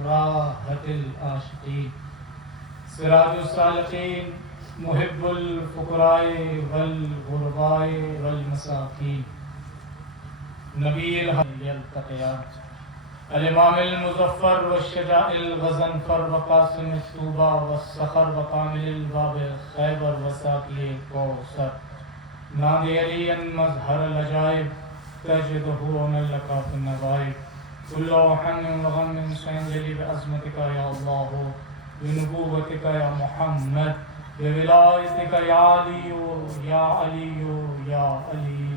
راحة العاشقين سراج الصالحين محب الفقراء والغرباء والمساكين نبي الهدى التقيات الإمام المظفر والشجاع الغزنفر وقاسم الطوبى والصخر وكامل الباب خيبر وساقي الكوثر نادي عليا مظهر العجائب تجده من لك في النبائب كل وحن وغم سينجلي بعظمتك يا الله بنبوتك يا محمد بولايتك يا علي يا علي يا علي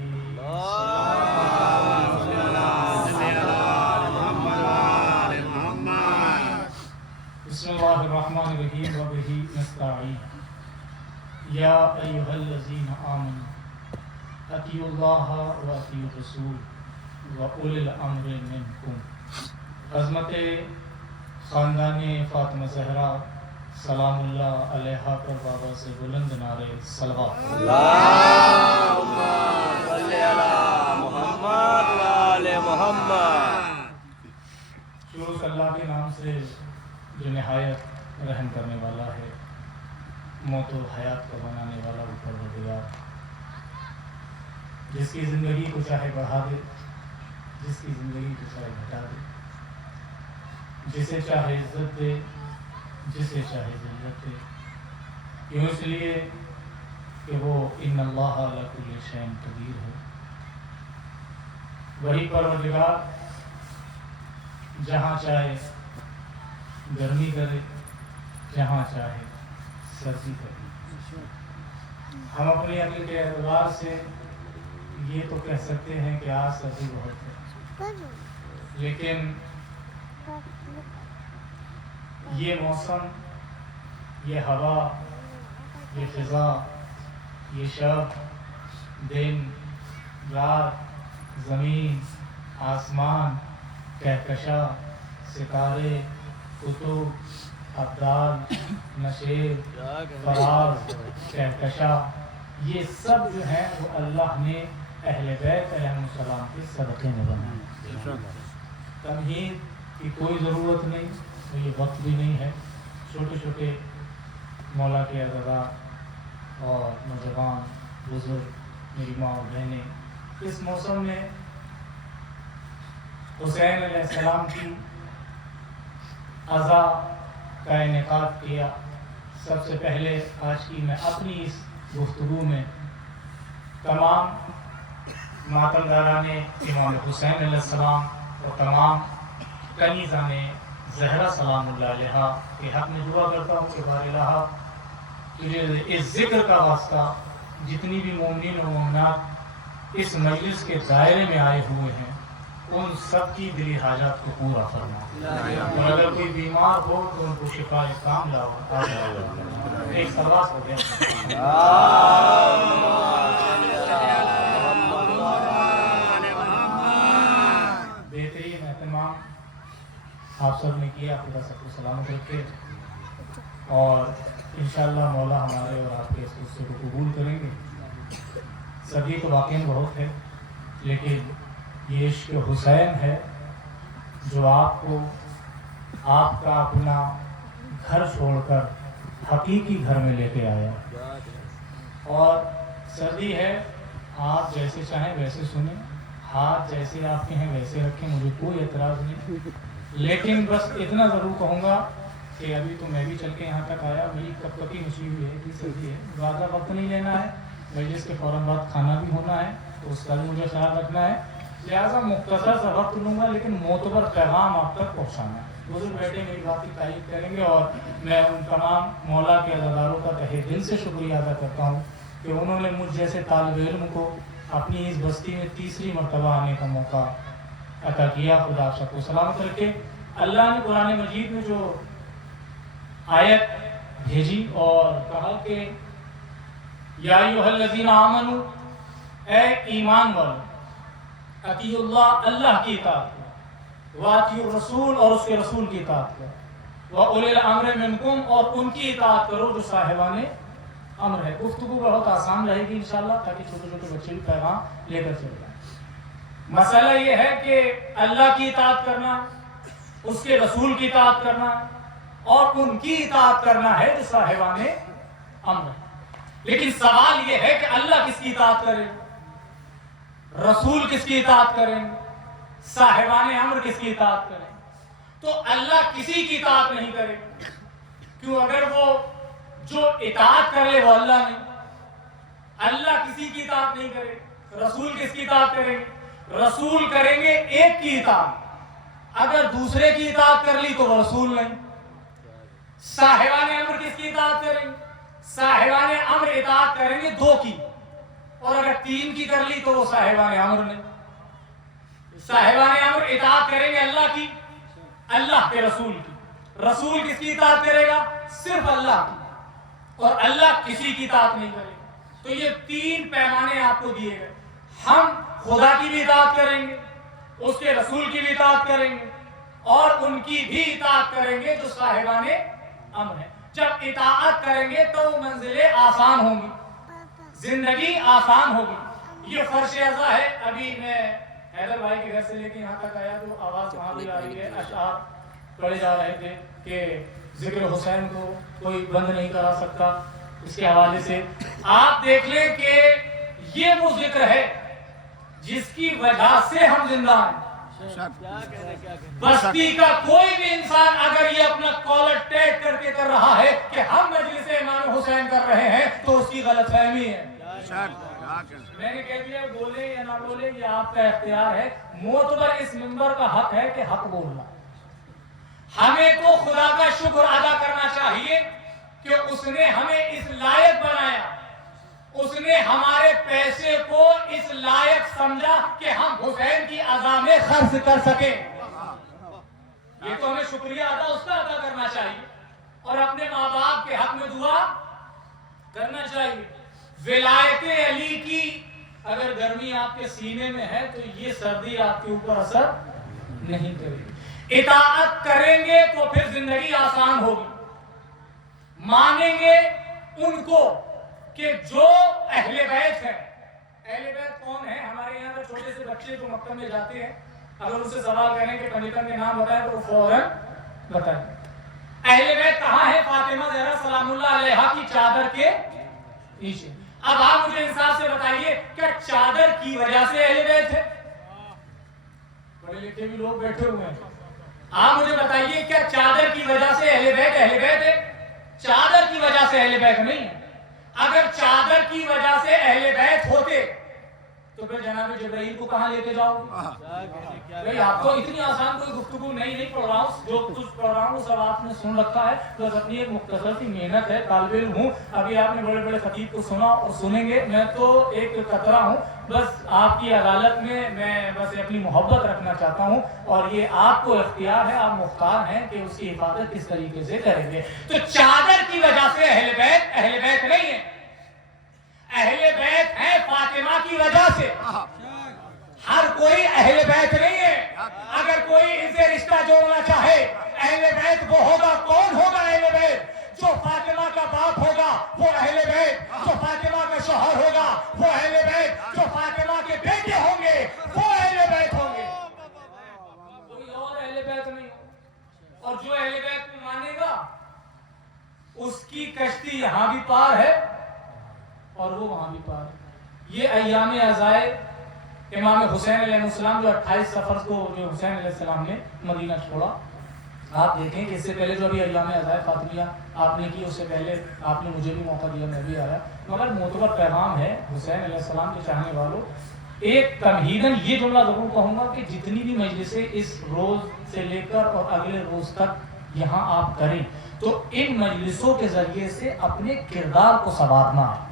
بسم الله الرحمن الرحيم وبه نستعين يا أيها الذين آمنوا اطیعوا اللہ و اطیعوا الرسول و اولی الامر منکم. عظمت خاندان فاطمہ زہرا سلام اللہ علیہا پر بابا سے بلند نعرے صلوات. اللہم صلی علی محمد و آل محمد. شروع اللہ کے نام سے جو نہایت رحم کرنے والا ہے، موت و حیات کو بنانے والا وہ پروردگار، جس کی زندگی کو چاہے بڑھا دے، جس کی زندگی کو چاہے گھٹا دے، جسے چاہے عزت دے، جسے چاہے ذلت دے. کیوں؟ اس لیے کہ وہ ان اللہ علی کل شیء قدیر ہے. وہی پروردگار جہاں چاہے گرمی کرے، جہاں چاہے سردی کرے. ہم اپنی عقل کے اعتبار سے یہ تو کہہ سکتے ہیں کہ آج سردی بہت ہے، لیکن یہ موسم، یہ ہوا، یہ فضا، یہ شب، دن، رات، زمین، آسمان، کہکشاں، ستارے، کتب، ابدال، نشیر، فراز، کہکشاں، یہ سب جو ہیں وہ اللہ نے اہل بیت علیہ السلام کے صدقے میں بنائے. تمہید کی کوئی ضرورت نہیں، یہ وقت بھی نہیں ہے. چھوٹے چھوٹے مولا کے عزیزان اور نوجوان بزرگ، میری ماں اور بہنیں، اس موسم میں حسین علیہ السلام کی عزا کا انعقاد کیا. سب سے پہلے آج کی میں اپنی اس گفتگو میں تمام ماتمداران امام حسین علیہ السلام اور تمام کنیزان زہرا سلام اللہ علیہا کے حق میں دعا کرتا ہوں کہ بار الہ تجھے اس ذکر کا واسطہ جتنی بھی مومنین و مومنات اس مجلس کے دائرے میں آئے ہوئے ہیں ان سب کی دلی حاجات کو پورا فرما. اور اگر کوئی بیمار ہو تو ان کو شفا کام لاؤ. ایک سواس ہو گیا. بہترین اہتمام آپ سب نے کیا. خدا سب کو سلامت رکھے اور انشاءاللہ مولا ہمارے اور آپ کے اس قصے کو قبول کریں گے. صدی تو واقعی بہت ہے، لیکن یہ عشق حسین ہے جو آپ کو آپ کا اپنا گھر چھوڑ کر حقیقی گھر میں لے کے آیا. اور سردی ہے، آپ جیسے چاہیں ویسے سنیں، ہاتھ جیسے آپ کے ہیں ویسے رکھیں، مجھے کوئی اعتراض نہیں. لیکن بس اتنا ضرور کہوں گا کہ ابھی تو میں بھی چل کے یہاں تک آیا، میری کب کی مچھلی ہوئی ہے کہ سردی ہے. زیادہ وقت نہیں لینا ہے، مجلس کے فوراً بعد کھانا بھی ہونا ہے تو اس کا بھی مجھے خیال رکھنا ہے. لہٰذا مختصر سا وقت لوں گا لیکن معتبر پیغام آپ تک پہنچانا ہے. بزرگ بیٹے میری بات کی تائید کریں گے اور میں ان تمام مولا کے عزاداروں کا تہہ دل سے شکریہ ادا کرتا ہوں کہ انہوں نے مجھ جیسے طالب علم کو اپنی اس بستی میں تیسری مرتبہ آنے کا موقع عطا کیا. خدا آپ سب کو سلامت رکھے. اللہ نے قرآن مجید میں جو آیت بھیجی اور کہا کہ یا ایھا الذین آمنوا، اے ایمان والو، اطیعوا اللہ، اللہ کی اطاعت کرو، واطیعوا الرسول، اور اس کے رسول کی اطاعت کرو، واولی الامر منکم، اور ان کی اطاعت کرو جو صاحبان امر ہے. گفتگو بہت آسان رہے گی انشاءاللہ تاکہ چھوٹے چھوٹے بچے بھی پیغام لے کر چلے جائیں. مسئلہ یہ ہے کہ اللہ کی اطاعت کرنا، اس کے رسول کی اطاعت کرنا ہے اور ان کی اطاعت کرنا ہے جو صاحبان امر ہے۔ لیکن سوال یہ ہے کہ اللہ کس کی اطاعت کرے، رسول کس کی اطاعت کریں، صاحبان امر کس کی اطاعت کریں؟ تو اللہ کسی کی اطاعت نہیں کرے، کیوں؟ اگر وہ جو اطاعت کر لے وہ اللہ نہیں، اللہ کسی کی اطاعت نہیں کرے۔ رسول کس کی اطاعت کریں گے؟ رسول کریں گے ایک کی اطاعت، اگر دوسرے کی اطاعت کر لی تو وہ رسول نہیں۔ صاحبان امر کس کی اطاعت کریں گے؟ صاحبان امر اطاعت کریں گے دو کی، اور اگر تین کی کر لی تو وہ صاحبان امر نہیں۔ صاحبان امر اطاعت کریں گے اللہ کی، اللہ کے رسول کی۔ رسول کس کی اطاعت کرے گا؟ صرف اللہ کی، اور اللہ کسی کی اطاعت نہیں کرے گا۔ تو یہ تین پیمانے آپ کو دیے گئے، ہم خدا کی بھی اطاعت کریں گے، اس کے رسول کی بھی اطاعت کریں گے، اور ان کی بھی اطاعت کریں گے جو صاحبان امر ہیں۔ جب اطاعت کریں گے تو منزلیں آسان ہوں گی، زندگی آسان ہوگی۔ یہ فرش ازا ہے۔ ابھی میں حیدر بھائی کے گھر سے لے کے یہاں تک آیا تو آواز وہاں بھی آ رہی ہے، اشعار پڑھے جا رہے تھے کہ ذکر حسین کو کوئی بند نہیں کرا سکتا۔ اس کے حوالے سے آپ دیکھ لیں کہ یہ وہ ذکر ہے جس کی وجہ سے ہم زندہ ہیں۔ بستی کا کوئی بھی انسان اگر یہ اپنا کالر ٹیگ کر کے کر رہا ہے کہ ہم مجلس امام حسین کر رہے ہیں تو اس کی غلط فہمی ہے۔ میں نے کہہ دیا بولے یا نہ بولے یہ آپ کا اختیار ہے، معتبر اس منبر کا حق ہے کہ حق بولنا۔ ہمیں تو خدا کا شکر ادا کرنا چاہیے کہ اس نے ہمیں اس لائق بنایا، اس نے ہمارے پیسے کو اس لائق سمجھا کہ ہم حسین کی عزا میں خرچ کر سکیں۔ یہ تو ہمیں شکریہ اس کا ادا کرنا چاہیے، اور اپنے ماں باپ کے حق میں دعا کرنا چاہیے۔ ولایت علی کی اگر گرمی آپ کے سینے میں ہے تو یہ سردی آپ کے اوپر اثر نہیں کرے گی۔ اطاعت کریں گے تو پھر زندگی آسان ہوگی۔ مانیں گے ان کو کہ جو اہل بیت ہے۔ اہل بیت کون ہے؟ ہمارے یہاں پر چھوٹے سے بچے جو مکتب میں جاتے ہیں اگر ان سے سوال کریں کہ پنجتن کے نام بتائیں تو وہ فوراً بتائیں۔ اہل بیت کہاں ہے؟ فاطمہ زہرا سلام اللہ علیہا کی چادر کے نیچے۔ اب آپ مجھے انصاف سے بتائیے کیا چادر کی وجہ سے اہل بیت ہے؟ پڑھے لکھے بھی لوگ بیٹھے ہوئے ہیں، آپ مجھے بتائیے کیا چادر کی وجہ سے اہل بیت ہے؟ چادر کی وجہ سے اہل بیت نہیں ہے۔ اگر چادر کی وجہ سے اہل بیت ہوتے تو پھر جناب جبرائیل کو کہاں لے کے جاؤ؟ بھئی آپ کو اتنی آسان کوئی گفتگو نہیں پڑھ رہا ہوں، جو کچھ پڑھ رہا ہوں وہ سب آپ نے سن رکھا ہے، بس اپنی ایک مختصر سی محنت ہے، طالب علم ہوں۔ ابھی آپ نے بڑے بڑے خطیب کو سنا اور سنیں گے، میں تو ایک قطرہ ہوں، بس آپ کی عدالت میں بس اپنی محبت رکھنا چاہتا ہوں، اور یہ آپ کو اختیار ہے، آپ مختار ہیں کہ اس کی حفاظت کس طریقے سے کریں گے۔ تو چادر کی وجہ سے اہل بیت نہیں ہے، اہل بیت ہے فاطمہ کی وجہ سے۔ ہر کوئی اہل بیت نہیں ہے۔ اگر کوئی ان سے رشتہ جوڑنا چاہے، اہل بیت وہ ہوگا، کون ہوگا اہل بیت؟ جو فاطمہ کا باپ ہوگا وہ اہل بیت، جو فاطمہ کا شوہر ہوگا وہ اہل بیت، جو فاطمہ کے بیٹے ہوں گے وہ اہل بیت ہوں گے، کوئی اور اہل بیت نہیں۔ اور جو اہل بیت کو مانے گا اس کی کشتی یہاں بھی پار ہے اور وہ وہاں بھی پار ہے۔ یہ ایام عزائے امام حسین علیہ السلام جو 28 صفر کو جو حسین علیہ السلام نے مدینہ چھوڑا، آپ دیکھیں کہ اس سے پہلے جو ابھی ایام عزائے فاطمیہ آپ نے کی، اس سے پہلے آپ نے مجھے بھی موقع دیا، میں بھی آیا، مگر معتبر پیغام ہے حسین علیہ السلام کے چاہنے والوں۔ ایک تمہیداً یہ جملہ ضرور کہوں گا کہ جتنی بھی مجلسیں اس روز سے لے کر اور اگلے روز تک یہاں آپ کریں تو ان مجلسوں کے ذریعے سے اپنے کردار کو سنوارنا ہے۔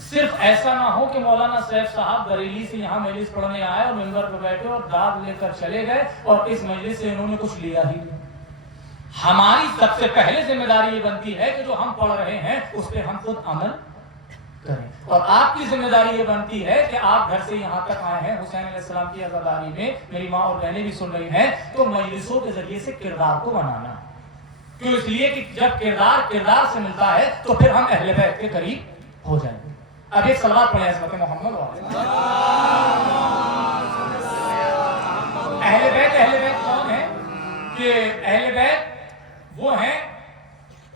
صرف ایسا نہ ہو کہ مولانا سیف صاحب بریلی سے یہاں مجلس پڑھنے آئے اور منبر پر بیٹھے اور داد لے کر چلے گئے اور اس مجلس سے انہوں نے کچھ لیا ہی نہیں۔ ہماری سب سے پہلے ذمہ داری یہ بنتی ہے کہ جو ہم پڑھ رہے ہیں اس پہ ہم خود عمل کریں، اور آپ کی ذمہ داری یہ بنتی ہے کہ آپ گھر سے یہاں تک آئے ہیں حسین علیہ السلام کی عزاداری میں، میری ماں اور بہنیں بھی سن رہی ہیں، تو مجلسوں کے ذریعے سے کردار کو بنانا، کیوں؟ اس لیے کہ جب کردار سے ملتا ہے تو پھر ہم اہل بیت کے قریب ہو جائیں گے۔ اب ایک صلوات پڑھیں عظمت محمد والے۔ اہل بیت کون ہے؟ کہ اہل بیت وہ ہیں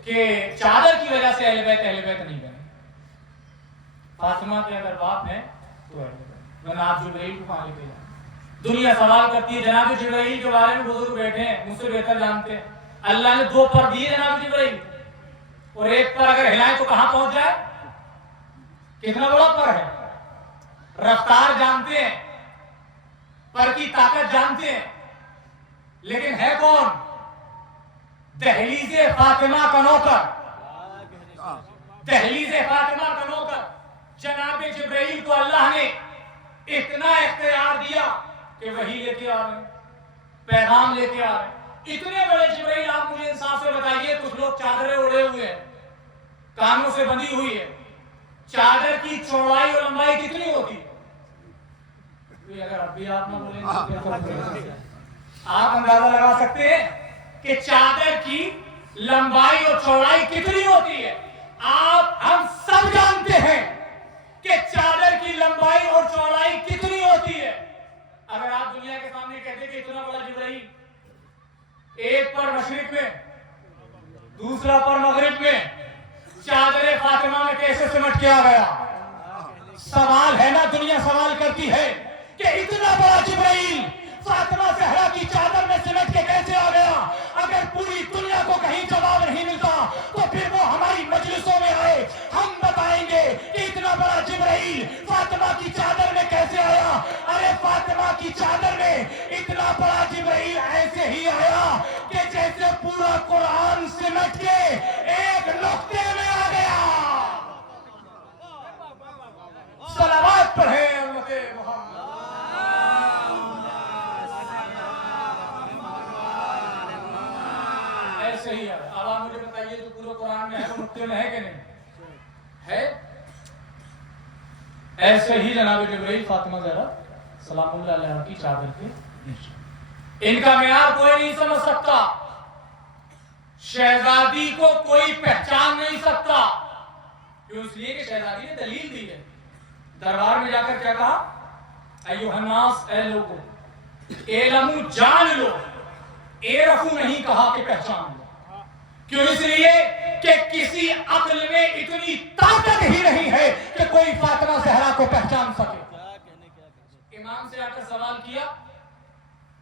کہ چادر کی وجہ سے اہل بیت نہیں بنے. فاطمہ کے اگر باپ ہیں تو اہل بیت، ورنہ آپ جبرائیل کو کہاں لے کے جائیں؟ دنیا سوال کرتی ہے جناب جبرائیل کے بارے میں بزرگ بیٹھے ہیں مجھ سے بہتر جانتے ہیں. اللہ نے 2 پر دیے جناب جبرائیل، اور ایک پر اگر ہلائیں تو کہاں پہنچ جائے؟ کتنا بڑا پر ہے. رفتار جانتے ہیں، پر کی طاقت جانتے ہیں، لیکن ہے کون؟ دہلیز فاطمہ کا نوکر. دہلیز فاطمہ کا نوکر جناب جبرائیل کو اللہ نے اتنا اختیار دیا کہ وہی لے کے آ رہے ہیں، پیغام لے کے آ رہے ہیں. اتنے بڑے جبرائیل، آپ مجھے انصاف سے بتائیے، کچھ لوگ چادریں اڑے ہوئے ہیں، کانوں سے بندھی ہوئی ہے. چادر کی چوڑائی اور لمبائی کتنی ہوتی ہے؟ اگر اب بھی آپ نہ بولیں آپ اندازہ لگا سکتے ہیں کہ چادر کی لمبائی اور چوڑائی کتنی ہوتی ہے؟ ہم سب جانتے ہیں کہ چادر کی لمبائی اور چوڑائی کتنی ہوتی ہے. اگر آپ دنیا کے سامنے کہتے کہ اتنا بڑا جبرائیل، ایک پر مشرق میں دوسرا پر مغرب میں، چادر فاطمہ میں کیسے سمٹ کے آ گیا؟ سوال ہے نا، دنیا سوال کرتی ہے کہ اتنا بڑا جبرائیل فاطمہ زہرا کی چادر میں سمٹ کے کیسے آ گیا؟ اگر پوری دنیا کو کہیں جواب نہیں ملتا تو پھر وہ ہماری مجلسوں میں آئے، ہم بتائیں گے کہ اتنا بڑا جبرائیل فاطمہ کی چادر میں کیسے آیا. ارے فاطمہ کی چادر میں اتنا بڑا جبرائیل ایسے ہی آیا کہ جیسے پورا قرآن سمٹ کے ایک نقطے میں آ گیا. صلوات پڑھیں امت محمد. ایسے ہی ہے. اب آپ مجھے بتائیے جو پورے قرآن میں ہے وہ نقطے میں ہے کہ نہیں ہے؟ ایسے ہی جناب جبرائیل فاطمہ زہرا سلام اللہ علیہ کی چادر کے نیچے. ان کا معیار کوئی نہیں سمجھ سکتا، شہزادی کو کوئی پہچان نہیں سکتا. کیوں؟ اس لیے کہ شہزادی نے دلیل دی ہے. دربار میں جا کر کیا کہا؟ ایوہ الناس، اے لوگو، اعلمو، جان لو. اعرفو نہیں کہا کہ پہچان لو. کیوں؟ اس لیے کہ کسی عقل میں اتنی طاقت ہی نہیں ہے کہ کوئی فاطمہ زہرا کو پہچان سکے. امام سے آ کر سوال کیا،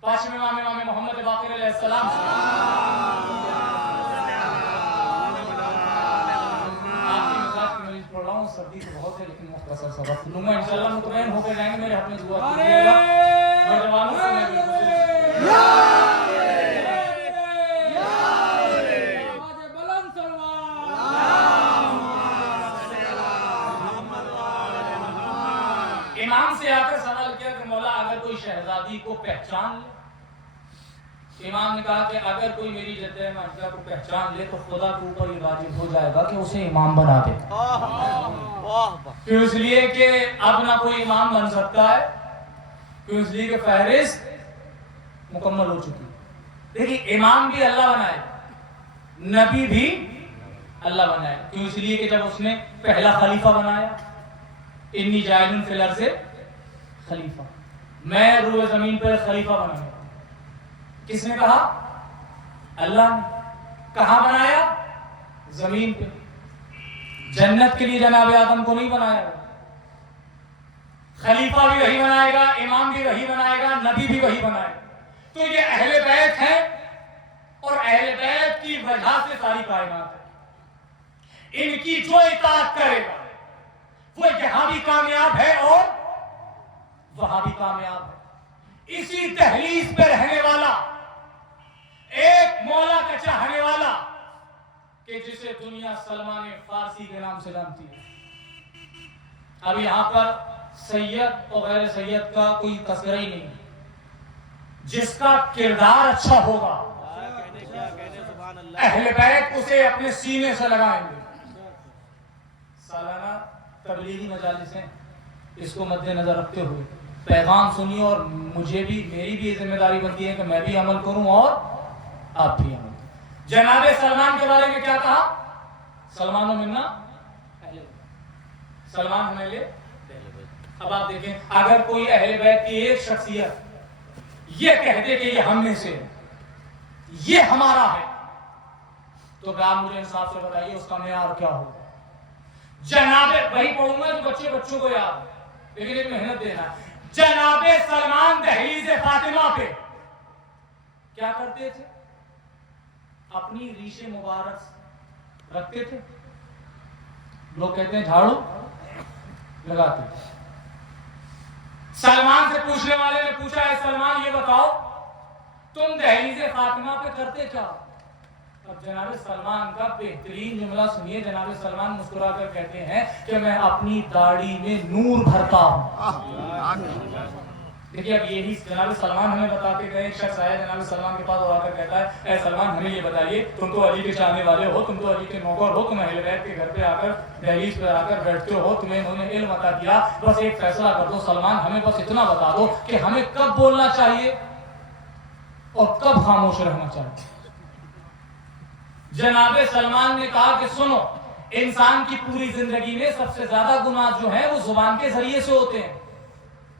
پانچویں امام محمد باقر علیہ السلام سے. آپ کی مزاج کی مریض پڑھ رہا ہوں، سردی تو بہت ہے لیکن مختصر سا وقت لوں گا. انشاءاللہ مطمئن ہو کے جائیں گے. میرے حق میں دعا کیجیے گا. نوجوانوں سے میں امام سے آ کر سوال کیا کہ مولا اگر کوئی شہزادی کو پہچان لے. امام نے کہا کہ اگر کوئی میری جدہ ماجدہ کو پہچان لے تو خدا کے اوپر یہ واجب ہو جائے گا کہ اسے امام بنا دے. کیوں؟ اس لیے کہ اب نہ کوئی امام بن سکتا ہے. کیوں؟ اس لیے کہ فہرست مکمل ہو چکی. دیکھیں امام بھی اللہ بنائے، نبی بھی اللہ بنائے. کیوں؟ اس لیے کہ جب اس نے پہلا خلیفہ بنایا، انی جاعل فی الارض خلیفہ، میں روئے زمین پر خلیفہ بناؤں گا. کس نے کہا؟ اللہ نے. کہاں بنایا؟ زمین پہ. جنت کے لیے جناب آدم کو نہیں بنایا. خلیفہ بھی وہی بنائے گا، امام بھی وہی بنائے گا، نبی بھی وہی بنائے گا. تو یہ اہل بیت ہے، اور اہل بیت کی وجہ سے ساری کائنات ہے. ان کی جو اطاعت کرے گا وہ یہاں بھی کامیاب ہے اور وہاں بھی کامیاب ہے. اسی دہلیز پہ رہنے والا ایک مولا کا چاہنے والا کہ جسے دنیا سلمان فارسی کے نام سے جانتی ہے. اب یہاں پر سید اور غیر سید کا کوئی تذکرہ ہی نہیں. جس کا کردار اچھا ہوگا اہل بیت اسے اپنے سینے سے لگائیں گے. سالانہ تبلیغی مجالس ہیں، اس کو مد نظر رکھتے ہوئے پیغام سنیے، اور مجھے بھی، میری بھی یہ ذمہ داری بنتی ہے کہ میں بھی عمل کروں اور آپ بھی عمل کریں. جناب سلمان کے بارے میں کیا کہا؟ سلمان و منا اہل بیت. سلمان ہمیں لے. اب آپ دیکھیں اگر کوئی اہل بیت کی ایک شخصیت یہ کہہ دے کہ یہ ہم میں سے، یہ ہمارا ہے، تو کیا آپ مجھے انصاف سے بتائیے اس کا معیار کیا ہوگا؟ جناب، وہی پڑھوں گا جو بچوں کو یاد ہے، لیکن ایک محنت دینا ہے۔ جناب سلمان دہلیز فاطمہ پہ کیا کرتے تھے؟ اپنی ریش مبارک رکھتے تھے، لوگ کہتے ہیں جھاڑو لگاتے تھے۔ سلمان سے پوچھنے والے نے پوچھا، ہے سلمان یہ بتاؤ تم دہلیز فاطمہ پہ کرتے کیا؟ اب جناب سلمان کا بہترین جملہ سنیے۔ جناب سلمان مسکرا کر کہتے ہیں کہ میں اپنی داڑھی میں نور بھرتا ہوں۔ دیکھیے اب یہی جناب سلمان ہمیں بتاتے گئے، ایک شخص آیا جناب سلمان کے پاس اور آ کر کہتا ہے، اے سلمان ہمیں یہ بتائیے، تم تو علی کے چاہنے والے ہو، تم تو علی کے نوکر ہو، تم اہل بیت کے گھر پہ آ کر دہلیز پہ آ کر بیٹھتے ہو، تمہیں انہوں نے علم عطا کیا، بس ایک فیصلہ کر دو سلمان، ہمیں بس اتنا بتا دو کہ ہمیں کب بولنا چاہیے اور کب خاموش رہنا چاہیے۔ جناب سلمان نے کہا کہ سنو، انسان کی پوری زندگی میں سب سے زیادہ گناہ جو ہیں وہ زبان کے ذریعے سے ہوتے ہیں،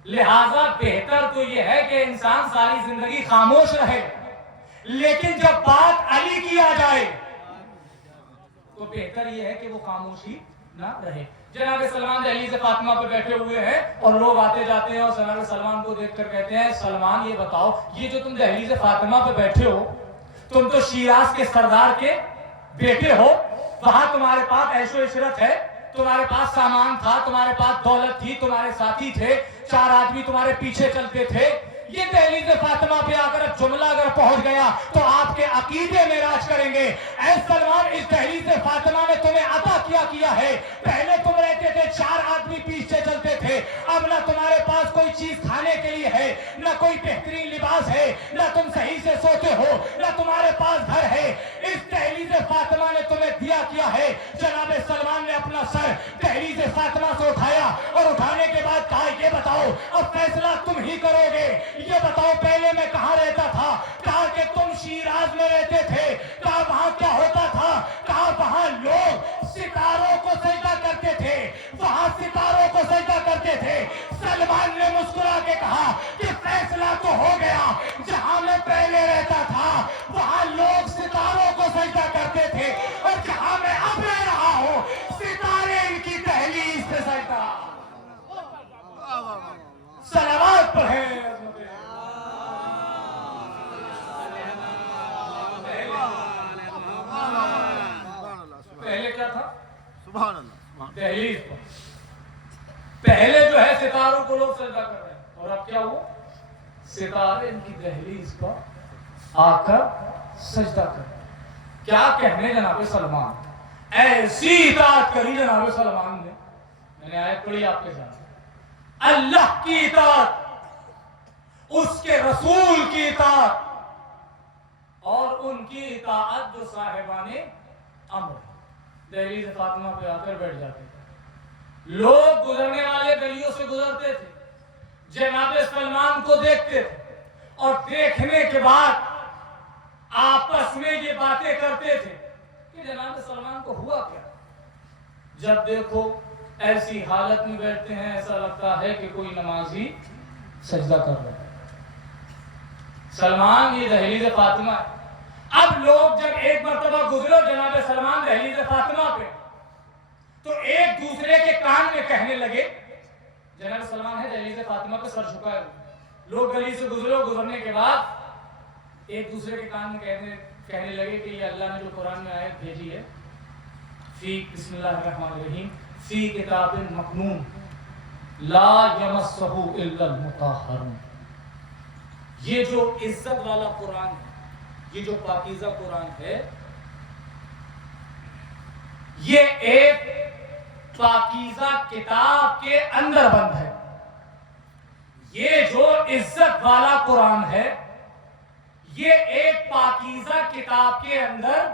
لہذا بہتر تو یہ ہے کہ انسان ساری زندگی خاموش رہے، لیکن جب بات علی کی آ جائے تو بہتر یہ ہے کہ وہ خاموشی نہ رہے۔ جناب سلمان دہلیز فاطمہ پہ بیٹھے ہوئے ہیں اور لوگ آتے جاتے ہیں اور جناب سلمان کو دیکھ کر کہتے ہیں، سلمان یہ بتاؤ یہ جو تم دہلیز فاطمہ پہ بیٹھے ہو، تم تو شیراز کے سردار کے بیٹے ہو، وہاں تمہارے پاس عیش و عشرت ہے، تمہارے پاس سامان تھا، تمہارے پاس دولت تھی، تمہارے ساتھی تھے، 4 آدمی تمہارے پیچھے چلتے تھے، یہ دہلیز فاطمہ پہ آ کر اب جملہ اگر پہنچ گیا تو آپ کے عقیدے میں راج کریں گے۔ اے سلمان، اس دہلیز فاطمہ نے تمہیں عطا کیا ہے؟ پہلے تم رہتے تھے 4 آدمی پیچھے چلتے تھے، اب نہ تمہارے پاس کوئی چیز کھانے کے لیے ہے، نہ کوئی بہترین لباس ہے، نہ تم صحیح سے سوتے ہو، نہ تمہارے پاس گھر ہے، اس دہلیز فاطمہ نے تمہیں کیا ہے۔ جناب سلمان نے اپنا سر دہلیز فاطمہ سے اٹھایا اور اٹھانے کے بعد کہا، یہ بتاؤ اب فیصلہ تم ہی کرو گے، یہ بتاؤ پہلے میں کہاں رہتا تھا؟ کہا کہ تم شیراز میں رہتے تھے، کہا وہاں کیا ہوتا تھا؟ کہا وہاں لوگ ستاروں کو سجدہ کرتے تھے، وہاں ستاروں کو سجدہ کرتے تھے۔ سلمان نے مسکرا کے کہا کہ فیصلہ تو ہو گیا، جہاں میں پہلے رہتا تھا وہاں لوگ ستاروں کو سجدہ کرتے تھے، اور جہاں میں اب رہ رہا ہوں ستارے ان کی دہلیز پہ سجدہ۔ صلوات پڑھیں۔ پہلے کیا تھا؟ سبحان اللہ۔ دہلیز پر پہلے جو ہے ستاروں کو لوگ سجدہ کر رہے ہیں، اور اب کیا ہوا؟ ستارے ان کی دہلیز پر آ کر سجدہ کر رہے ہیں۔ کیا کہنے جناب سلمان، ایسی اطاعت کری جناب سلمان نے، میں نے آیت پڑھی آپ کے ساتھ، اللہ کی اطاعت، اس کے رسول کی اطاعت، اور ان کی اطاعت جو صاحبان امر۔ دہلیز فاطمہ پہ آ کر بیٹھ جاتے تھے، لوگ گزرنے والے گلیوں سے گزرتے تھے، جناب سلمان کو دیکھتے تھے، اور دیکھنے کے بعد آپس میں یہ باتیں کرتے تھے کہ جناب سلمان کو ہوا کیا؟ جب دیکھو ایسی حالت میں بیٹھتے ہیں، ایسا لگتا ہے کہ کوئی نمازی سجدہ کر رہا ہے۔ سلمان یہ دہلیز فاطمہ ہے۔ اب لوگ جب ایک مرتبہ گزرو جناب سلمان دہلیز فاطمہ پہ، تو ایک دوسرے کے کان میں کہنے لگے، جناب سلمان ہے دہلیز فاطمہ پہ سر جھکائے ہوئے، لوگ گلی سے گزرنے کے بعد ایک دوسرے کے کان میں کہنے لگے کہ یہ اللہ نے جو قرآن میں آیت بھیجی ہے، فی بسم اللہ الرحمن الرحیم، فی کتاب مکنون لا یمسہ الا المطہرون، یہ جو عزت والا قرآن ہے، یہ جو پاکیزہ قرآن ہے، یہ ایک پاکیزہ کتاب کے اندر بند ہے۔ یہ جو عزت والا قرآن ہے، یہ ایک پاکیزہ کتاب کے اندر،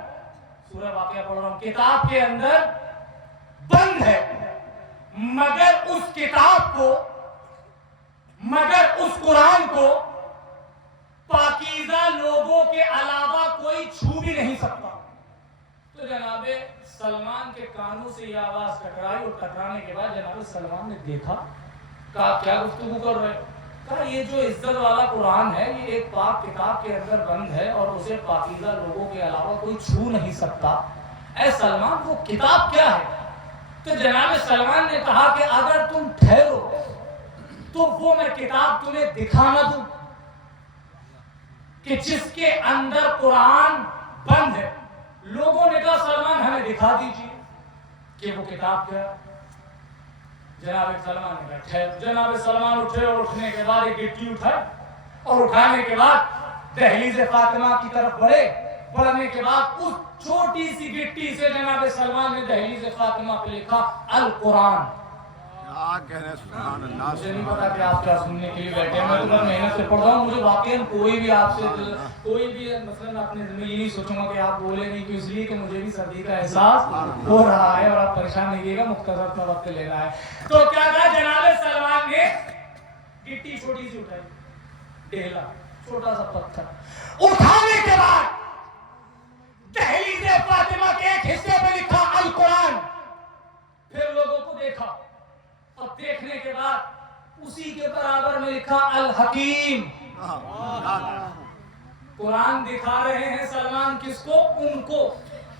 سورہ واقعہ پڑھ رہا ہوں، کتاب کے اندر بند ہے، مگر اس کتاب کو، مگر اس قرآن کو پاکیزہ لوگوں کے علاوہ کوئی چھو بھی نہیں سکتا۔ تو جناب سلمان کے کانوں سے یہ آواز ٹکرائی، اور ٹکرانے کے بعد جناب سلمان نے دیکھا، کہا کیا گفتگو کر رہے ہو؟ کہا یہ جو عزت والا قرآن ہے یہ ایک پاک کتاب کے اندر بند ہے اور اسے پاکیزہ لوگوں کے علاوہ کوئی چھو نہیں سکتا، اے سلمان وہ کتاب کیا ہے؟ تو جناب سلمان نے کہا کہ اگر تم ٹھہرو تو وہ میں کتاب تمہیں دکھانا دوں کہ جس کے اندر قرآن بند ہے۔ لوگوں نے کہا سلمان ہمیں دکھا دیجیے کہ وہ کتاب کیا ہے۔ جناب سلمان نے کہا ٹھہر۔ جناب سلمان اٹھے اور اٹھنے کے بعد ایک گٹی اٹھائی اور اٹھانے کے بعد دہلیز فاطمہ کی طرف بڑھنے کے بعد اس چھوٹی سی گٹی سے جناب سلمان نے دہلیز فاطمہ پہ لکھا القرآن۔ مجھے نہیں پتا کہ آپ کیا سننے کے لیے بیٹھے ہیں، میں تو بس محنت سے پڑھ رہا ہوں۔ مجھے واقعی کوئی بھی آپ سے کوئی بھی مثلا اپنے زندگی نہیں سوچوں گا کہ آپ بولے نہیں، کیوں؟ اس لیے کہ مجھے بھی سردی کا احساس ہو رہا ہے اور آپ پریشان نہیں کیے گا، مختصر سا وقت لینا ہے۔ تو کیا کہا جناب سلمان نے؟ گٹی چھوٹی سی اٹھائی، ڈھیلا چھوٹا سا پتھر اٹھانے کے بعد دہلیز فاطمہ کے ایک حصے پہ لکھا القرآن۔ پھر لوگوں کو دیکھا اور دیکھنے کے بعد اسی کے برابر میں لکھا الحکیم۔ قرآن دکھا رہے ہیں سلمان کس کو؟ ان کو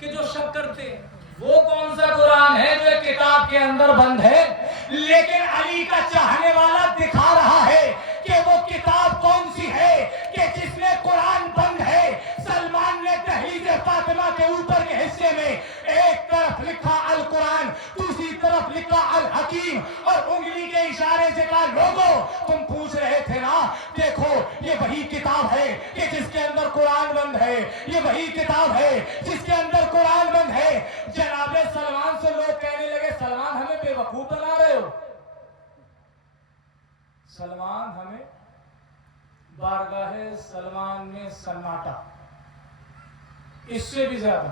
کہ جو شک کرتے ہیں وہ کون سا قرآن ہے جو ایک کتاب کے اندر بند ہے، لیکن علی کا چاہنے والا دکھا رہا ہے کہ وہ کتاب کون سی ہے کہ جس میں قرآن بند ہے۔ سلمان نے دہلیز فاطمہ کے اوپر کے حصے میں ایک طرف لکھا القرآن، دوسری طرف لکھا الحکیم، اور انگلی کے اشارے سے کہا لوگوں تم پوچھ رہے تھے نا، دیکھو یہ وہی کتاب ہے کہ جس کے اندر قرآن بند ہے، یہ وہی کتاب ہے جس کے اندر قرآن بند ہے۔ جناب سلمان سے لوگ کہنے لگے سلمان ہمیں بے وقوف بنا رہے ہو، سلمان ہمیں۔ بارگاہ سلمان میں سناٹا، اس سے بھی زیادہ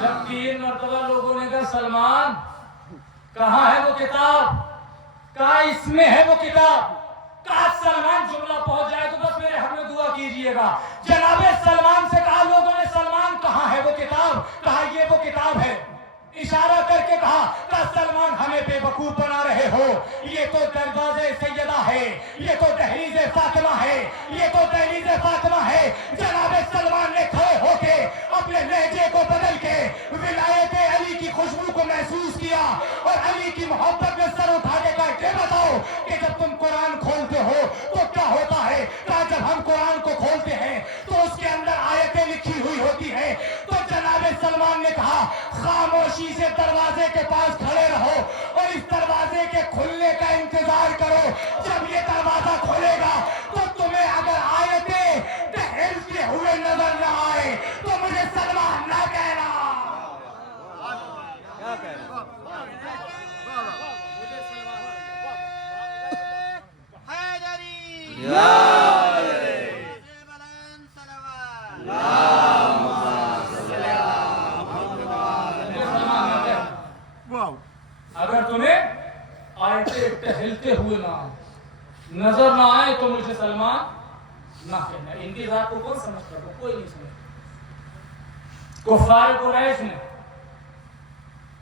جب 3 مرتبہ لوگوں نے کہا سلمان کہاں ہے وہ کتاب، کہاں اس میں ہے وہ کتاب، کہا سلمان جملہ پہنچ جائے تو بس میرے حق میں دعا کیجئے گا۔ جناب سلمان سے کہا لوگوں نے سلمان کہاں ہے وہ کتاب، کہا یہ وہ کتاب ہے، اشارہ کر کے کہا سلمان ہمیں بے وقوف بنا رہے ہو، یہ تو دروازے سیدہ ہے، یہ تو دہلیز فاطمہ ہے، یہ تو دہلیز فاطمہ ہے۔ جناب سلمان نے کھڑے ہو کے اپنے لہجے کو بدل کے ولایت علی کی خوشبو کو محسوس کیا اور علی کی محبت میں سر اٹھا کے کہا کہ بتاؤ کہ جب تم قرآن کھولتے ہو تو کیا ہوتا ہے؟ کہا جب ہم قرآن کو کھولتے ہیں تو اس کے اندر آیتیں لکھی ہوئی ہوتی ہیں۔ تو جناب سلمان نے کہا خاموشی سے دروازے کے پاس کھڑے رہو اور اس دروازے کے کھلنے کا انتظار کرو، جب یہ دروازہ کھولے گا تو تمہیں اگر آیتیں ٹہلتے ہوئے نظر نہ آئے تو مجھے سلمان نہ کہنا۔ اگر تمہیں آیتیں ٹہلتے ہوئے نہ آئے، نظر نہ آئے تو مجھے سلمان نہ کہنا۔ ان کی ذات کو کون سمجھتا ہے؟ کوئی نہیں سمجھتا۔ کفار قریش نے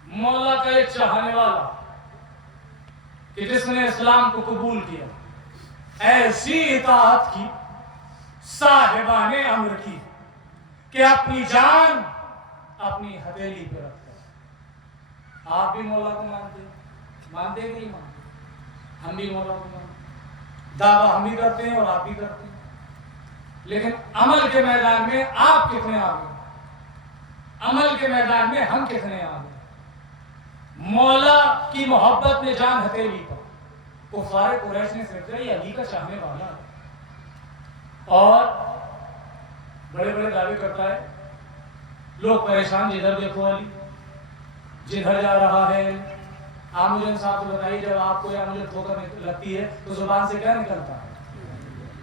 مولا کا ایک چاہنے والا کہ جس نے اسلام کو قبول کیا، ایسی اطاعت کی صاحبان امر کی کہ اپنی جان اپنی ہتھیلی پہ رکھتا۔ آپ بھی مولا کو مانتے مانتے کہ نہیں مانتے؟ ہم بھی مولا کو مانتے، دعویٰ ہم بھی کرتے ہیں اور آپ بھی کرتے ہیں، لیکن عمل کے میدان میں آپ کتنے آگے، عمل کے میدان میں ہم کتنے آگے؟ مولا کی محبت نے جان ہتھیلی پر، کفار قریش نے صرف یہ علی کا چاہنے والا اور بڑے بڑے دعوے کرتا ہے، لوگ پریشان جدھر دیکھو علی، جدھر جا رہا ہے۔ آپ مجھے انصاف سے بتائیے جب آپ کو یا مجھے ٹھوکر لگتی ہے تو زبان سے کیا نکلتا ہے؟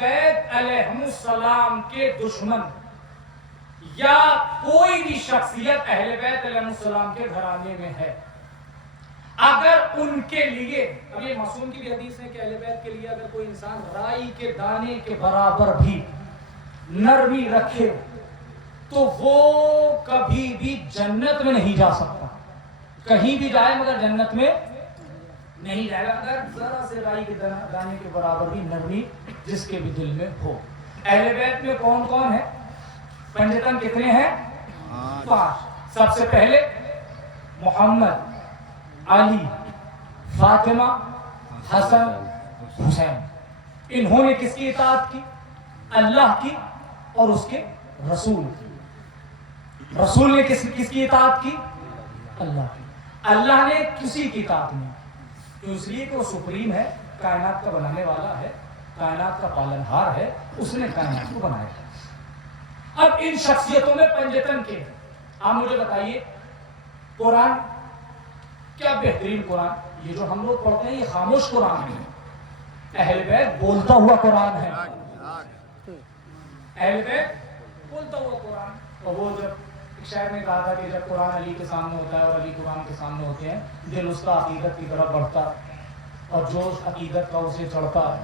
بیت علیہم السلام کے دشمن یا کوئی بھی شخصیت اہل بیت علیہ السلام کے گھرانے میں ہے، اگر ان کے لیے، اب یہ معصوم کی بھی حدیث ہے کہ اہل بیت کے لیے اگر کوئی انسان رائی کے دانے کے برابر بھی نرمی رکھے تو وہ کبھی بھی جنت میں نہیں جا سکتا، کہیں بھی جائے مگر جنت میں نہیں جائے گا اگر ذرا سے رائی کے دانے کے برابر بھی نرمی جس کے بھی دل میں ہو۔ اہل بیت میں کون کون ہے؟ پنجتن کتنے ہیں؟ 5۔ سب سے پہلے محمد، علی، فاطمہ، حسن، حسین۔ انہوں نے کس کی اطاعت کی؟ اللہ کی اور اس کے رسول کی۔ رسول نے کس کی اطاعت کی؟ اللہ کی۔ اللہ نے کسی کی اطاعت نہیں کی، اس لیے کہ وہ سپریم ہے، کائنات کا بنانے والا ہے، کائنات کا پالنہار ہے، اس نے کائنات کو بنایا ہے۔ اب ان شخصیتوں میں پنجتن کے، آپ مجھے بتائیے قرآن کیا بہترین قرآن، یہ جو ہم لوگ پڑھتے ہیں یہ خاموش قرآن ہے، اہل بیت بولتا ہوا قرآن ہے، اہل بیت بولتا ہوا قرآن۔ اور وہ جب ایک شاعر نے کہا تھا کہ جب قرآن علی کے سامنے ہوتا ہے اور علی قرآن کے سامنے ہوتے ہیں، دل اس کا عقیدت کی طرف بڑھتا اور جوش عقیدت کا اسے چڑھتا ہے۔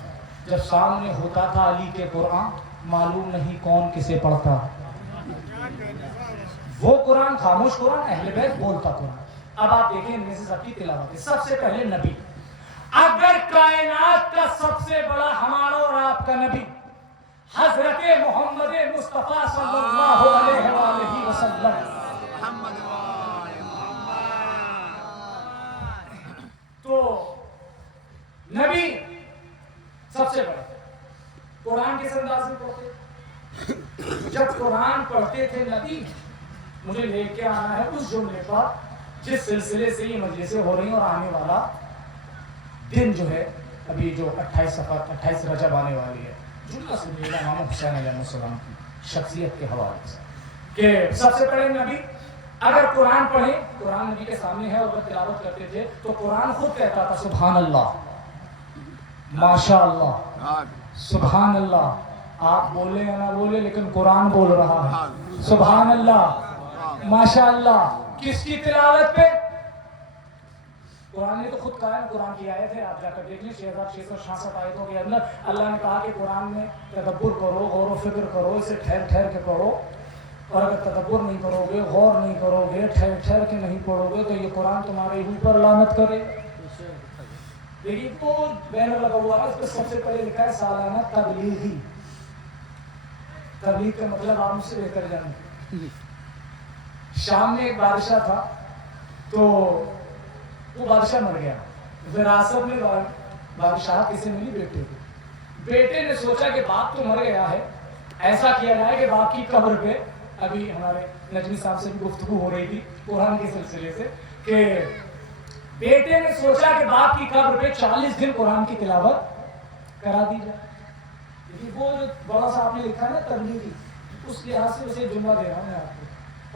جب سامنے ہوتا تھا علی کے قرآن، معلوم نہیں کون کسے پڑھتا۔ وہ قرآن خاموش قرآن، اہل بیت بولتا قرآن۔ اب آپ دیکھیں ان میں سے سب کی تلاوت ہے۔ سب سے پہلے نبی، اگر کائنات کا سب سے بڑا ہمارا اور آپ کا نبی حضرت محمد مصطفیٰ صلی اللہ علیہ وآلہ وسلم، تو نبی سب سے بڑا قرآن کس انداز میں پڑھتے؟ جب قرآن پڑھتے تھے نبی، مجھے لے کے آنا ہے اس جملے پر جس سلسلے سے یہ مجلسیں ہو رہی ہیں اور آنے والا دن جو ہے ابھی جو 28 رجب آنے والی ہے، جملہ سنیے گا امام حسین علیہ السلام کی شخصیت کے حوالے سے کہ سب سے پہلے نبی اگر قرآن پڑھیں، قرآن نبی کے سامنے ہے اور وہ تلاوت کرتے تھے تو قرآن خود کہتا تھا سبحان اللہ، ماشاء اللہ، سبحان اللہ۔ آپ بولے یا نہ بولے لیکن قرآن بول رہا ہے، سبحان اللہ، ماشاء اللہ۔ کس کی تلاوت پہ؟ قرآن نے تو خود کہا ہے، قرآن کی آیت ہے، آپ جا کر دیکھ لیں 6666 آیتوں کے اندر اللہ نے کہا کہ قرآن میں تدبر کرو، غور و فکر کرو، اسے ٹھہر ٹھہر کے پڑھو، اور اگر تدبر نہیں کرو گے، غور نہیں کرو گے، ٹھہر ٹھہر کے نہیں پڑھو گے تو یہ قرآن تمہارے اوپر لعنت کرے۔ دیکھیے تو بینر لگا ہوا ہے، اس پہ سب سے پہلے لکھا ہے سالانہ تبلیغی۔ تبلیغ کا مطلب آپ مجھ سے بہتر جانیں۔ شام میں ایک بادشاہ تھا تو وہ بادشاہ مر گیا، وراثت میں بادشاہ کسے ملی؟ بیٹے کو۔ بیٹے نے سوچا کہ باپ تو مر گیا ہے، ایسا کیا جائے کہ باپ کی قبر پہ، ابھی ہمارے نجمی صاحب سے بھی گفتگو ہو رہی تھی قرآن کے سلسلے سے، کہ بیٹے نے سوچا کہ باپ کی قبر پہ 40 دن قرآن کی تلاوت کرا دی جائے۔ وہ جو بڑا صاحب نے لکھا نا تبلیغی، اس لحاظ سے اسے جملہ دے رہا ہوں میں آپ کو،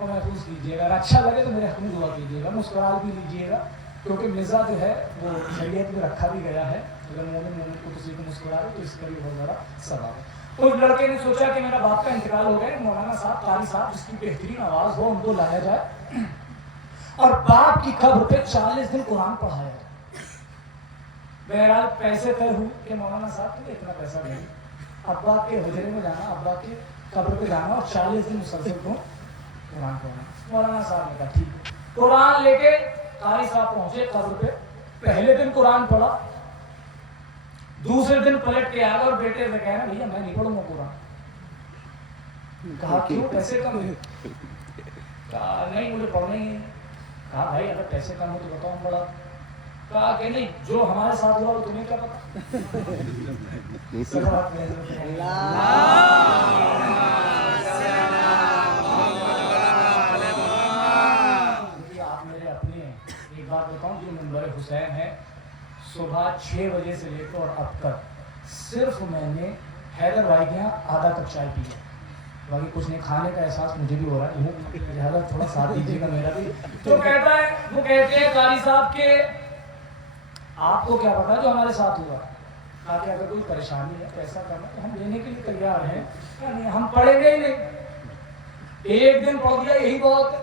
اور محفوظ کیجیے گا، اگر اچھا لگے تو میرے حق میں دعا کیجیے گا، مسکرا بھی لیجیے گا، کیونکہ مزہ جو ہے وہ شریعت میں رکھا بھی گیا ہے، اگر مومن کو کسی کو مسکرائے تو اس کا بھی بہت بڑا ثواب ہے۔ اس لڑکے نے سوچا کہ میرا باپ کا انتقال ہو گیا، مولانا صاحب، قاری صاحب جس کی بہترین آواز ہو ان کو لایا جائے اور باپ کی قبر پہ 40 دن قرآن پڑھایا جائے۔ بہرحال پیسے طے ہوئے کہ مولانا صاحب تمہیں اتنا پیسہ دیں، ابا کے حجرے میں جانا، ابا کے قبر پہ جانا اور 40 دن مسلسل کو قرآن پڑھنا۔ مولانا صاحب نے کہا ٹھیک ہے، قرآن لے کے قاری صاحب پہنچے قبر پہ، پہلے دن قرآن پڑھا، دوسرے دن پلٹ کے آگا اور بیٹے سے کہنا بھیا میں نہیں پڑھوں گا قرآن۔ کہا کیوں؟ پیسے کم ہے؟ کہا نہیں مجھے پڑھنا ہی ہے۔ کہا بھائی اگر پیسے کم ہو تو بتاؤ ہم پڑھا۔ کہا کہ نہیں جو ہمارے ساتھ ہوا وہ تمہیں کیا پتا۔ آپ میرے اپنے ہیں، ایک بات بتاؤں، جو منبر حسین ہے صبح 6 بجے سے لے کر اور اب تک صرف میں نے حیدر بھائی کے یہاں آدھا کپ چائے پی ہے، باقی کچھ نہیں۔ کھانے کا احساس مجھے بھی ہو رہا ہے، لہٰذا تھوڑا ساتھ دیجیے گا میرا بھی۔ تو کہتا ہے، وہ کہتے ہیں قاری صاحب کے آپ کو کیا پتا جو ہمارے ساتھ ہوا، کہا کہ اگر کوئی پریشانی ہے تو ایسا کرنا تو ہم لینے کے لیے تیار ہیں، یعنی ہم پڑھیں گے ہی نہیں، ایک دن پڑھ دیا یہی بہت ہے،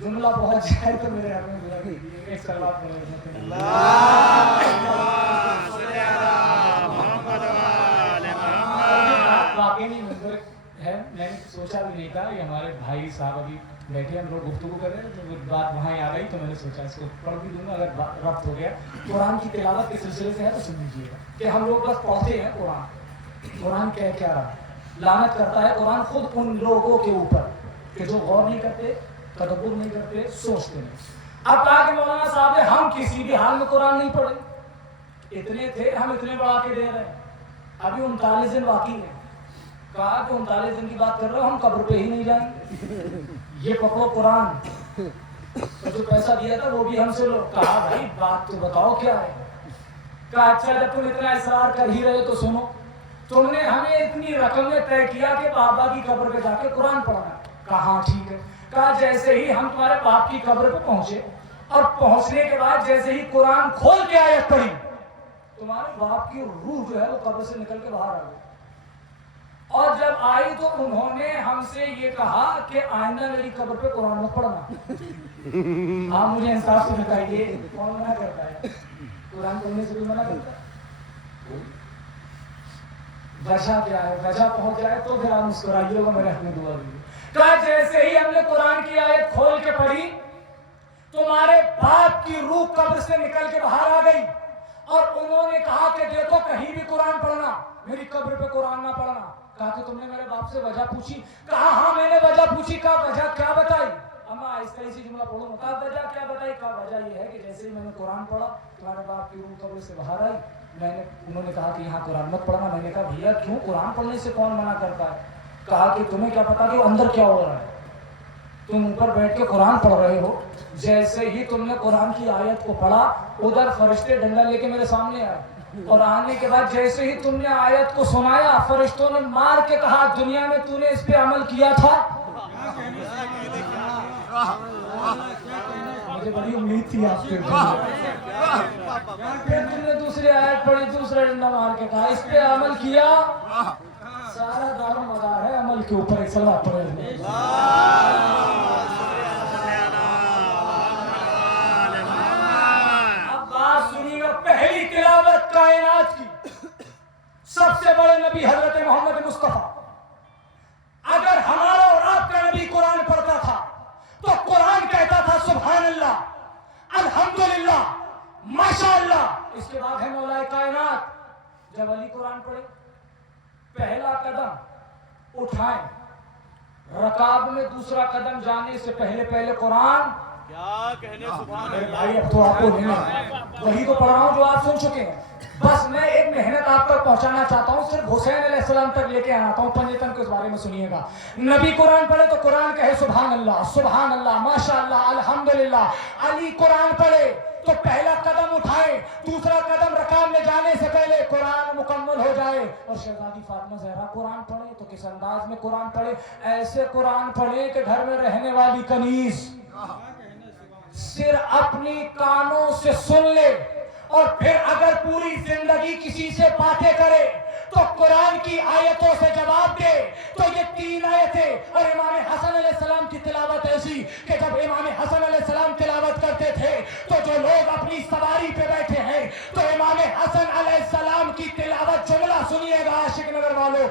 جملہ پہنچ جائے تو میرے حق میں دعا کیجیے، ایک سلوات پڑھیں۔ واقعی نہیں منظر ہے، میں نے سوچا بھی نہیں تھا، یہ ہمارے بھائی صاحب ابھی بیٹھے ہم لوگ گفتگو کر رہے ہیں تو بات وہاں آ گئی تو میں نے سوچا اس کو پڑھ بھی دوں گا، اگر ربط ہو گیا۔ قرآن کی تلاوت کے سلسلے سے ہے تو سن لیجیے گا کہ ہم لوگ بس پڑھتے ہیں قرآن کہہ کیا رہا، لعنت کرتا ہے قرآن خود ان لوگوں کے اوپر کہ جو غور نہیں کرتے، تدبر نہیں کرتے، سوچتے نہیں۔ اب کہا کہ مولانا صاحب نے ہم کسی بھی حال میں قرآن نہیں پڑھے، اتنے تھے ہم اتنے بڑھا کے دے رہے ہیں، ابھی 39 دن باقی ہیں۔ کہا کہ 39 دن کی بات کر رہے ہو، ہم قبر پہ ہی نہیں جائیں گے، یہ پکڑو قرآن، تو جو پیسہ دیا تھا وہ بھی ہم سے لو۔ کہا بھائی بات تو بتاؤ کیا ہے؟ کہا اچھا جب تم اتنا اصرار کر ہی رہے تو سنو، تم نے ہمیں اتنی رقم میں طے کیا کہ بابا کی قبر پہ جا کے قرآن پڑھنا۔ کہا ہاں ٹھیک ہے۔ کہا جیسے ہی ہم تمہارے باپ کی قبر پہ پہنچے اور پہنچنے کے بعد جیسے ہی قرآن کھول کے آیت پڑھی، تمہارے باپ کی روح جو ہے وہ قبر سے نکل کے باہر آ گئی، اور جب آئی تو انہوں نے ہم سے یہ کہا کہ آئندہ میری قبر پہ قرآن مت پڑھنا۔ آپ مجھے انصاف سے بتائیے کون منع کرتا ہے؟ قرآن پڑھنے سے بھی منع کرتا ہے؟ وجہ کیا ہے؟ وجہ پہنچ جائے تو پھر آپ مسکرائیے گا، میرے حق میں دعا دیجیے۔ کہا جیسے ہی ہم نے قرآن کی آیت کھول کے پڑھی، تمہارے باپ کی روح قبر سے نکل کے باہر آ گئی، اور انہوں نے کہا کہ دیکھو کہیں بھی قرآن پڑھنا، میری قبر پہ قرآن نہ پڑھنا۔ کہا کہ تم نے میرے باپ سے وجہ پوچھی؟ کہا ہاں میں نے وجہ پوچھی۔ کہا وجہ کیا بتائی؟ اما آہستہ ہی جملہ پڑھوں۔ کہا وجہ کیا بتائی؟ کہا وجہ یہ ہے کہ جیسے ہی میں نے قرآن پڑھا تمہارے باپ کی روح قبر سے باہر آئی، انہوں نے کہا کہ یہاں قرآن مت پڑھنا۔ میں نے کہا بھیا کیوں؟ قرآن پڑھنے سے کون منع کرتا ہے؟ کہا کہ تمہیں کیا پتا کہ اندر کیا ہو رہا ہے، تم اوپر بیٹھ کے قرآن پڑھ رہے ہو، جیسے ہی تم نے قرآن کی آیت کو پڑھا ادھر فرشتے ڈنڈا لے کے میرے سامنے آئے، اور آنے کے بعد جیسے ہی تم نے آیت کو سنایا فرشتوں نے مار کے کہا دنیا میں تو نے اس پہ عمل کیا تھا؟ مجھے بڑی امید تھی آپ سے۔ پھر تم نے دوسری آیت پڑھی، دوسرا ڈنڈا مار کے کہا اس پہ عمل کیا؟ سارا دار و مدار ہے عمل کے اوپر۔ ایک صلاح پڑھے۔ اب بات سنیے گا، پہلی تلاوت کائنات کی سب سے بڑے نبی حضرت محمد مصطفیٰ، اگر ہمارا اور آپ کا نبی قرآن پڑھتا تھا تو قرآن کہتا تھا سبحان اللہ، الحمدللہ، ماشاءاللہ۔ اس کے بعد ہے مولا کائنات۔ جب علی قرآن پڑھے پہلا قدم اٹھائیں، رکاب میں دوسرا قدم جانے سے پہلے قرآن کیا کہنے سبحان اللہ۔ بھائی اب تو آپ کو نہیں، وہی تو پڑھ رہا ہوں جو آپ سن چکے ہیں، بس میں ایک محنت آپ تک پہنچانا چاہتا ہوں، صرف حسین علیہ السلام تک لے کے آتا ہوں، پنجتن کو اس بارے میں سنیے گا۔ نبی قرآن پڑھے تو قرآن کہے سبحان اللہ، ماشاءاللہ، الحمدللہ۔ علی قرآن پڑھے تو پہلا قدم اٹھائے، دوسرا قدم رکعت میں جانے سے پہلے قرآن مکمل ہو جائے۔ اور شہزادی فاطمہ زہرا قرآن پڑھے تو کس انداز میں قرآن پڑھے؟ ایسے قرآن پڑھے کہ گھر میں رہنے والی کنیز صرف اپنی کانوں سے سن لے، اور پھر اگر پوری زندگی کسی سے باتیں کرے تو قرآن کی آیتوں سے جواب دے۔ تو یہ 3 آیتیں، اور امام حسن علیہ السلام کی تلاوت ایسی کہ جب امام حسن علیہ السلام تلاوت کرتے تھے تو جو لوگ اپنی سواری پہ بیٹھے ہیں تو امام حسن علیہ السلام کی تلاوت، جملہ سنیے گا عاشق نگر والوں،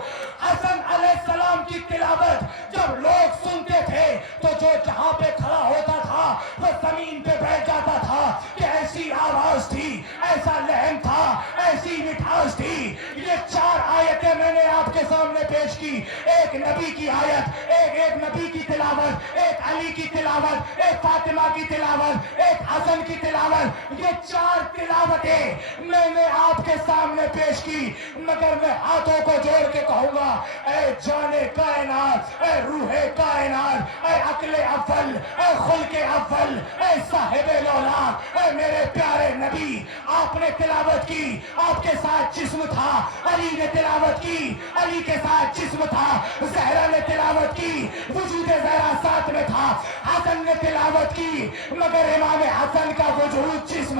حسن علیہ السلام کی تلاوت جب لوگ سنتے تھے تو جو جہاں پہ کھڑا ہوتا تھا وہ زمین پہ بیٹھ جاتا تھا کہ ایسی آواز تھی، ایسا لہن تھا، ایسی مٹھاس تھی۔ یہ 4 آیتیں میں نے آپ کے سامنے پیش کی، ایک نبی کی آیت، ایک نبی کی تلاوت، ایک علی کی تلاوت، ایک فاطمہ کی تلاوت، ایک حسن کی تلاوت۔ یہ 4 تلاوتیں میں نے آپ کے سامنے پیش کی، مگر میں ہاتھوں کو جوڑ کے کہوں گا اے جان کائنات، اے روح کائنات، اے عقل اول، اے خلق اول، اے صاحب الاولاد، اے میرے پیارے نبی، آپ نے تلاوت کی، آپ کے ساتھ جسم تھا، علی نے تلاوت کی، علی کے ساتھ جسم تھا، زہرا نے تلاوت کی، وجود زہرا ساتھ میں تھا، حسن نے تلاوت کی، مگر امام حسن کا وجود جسم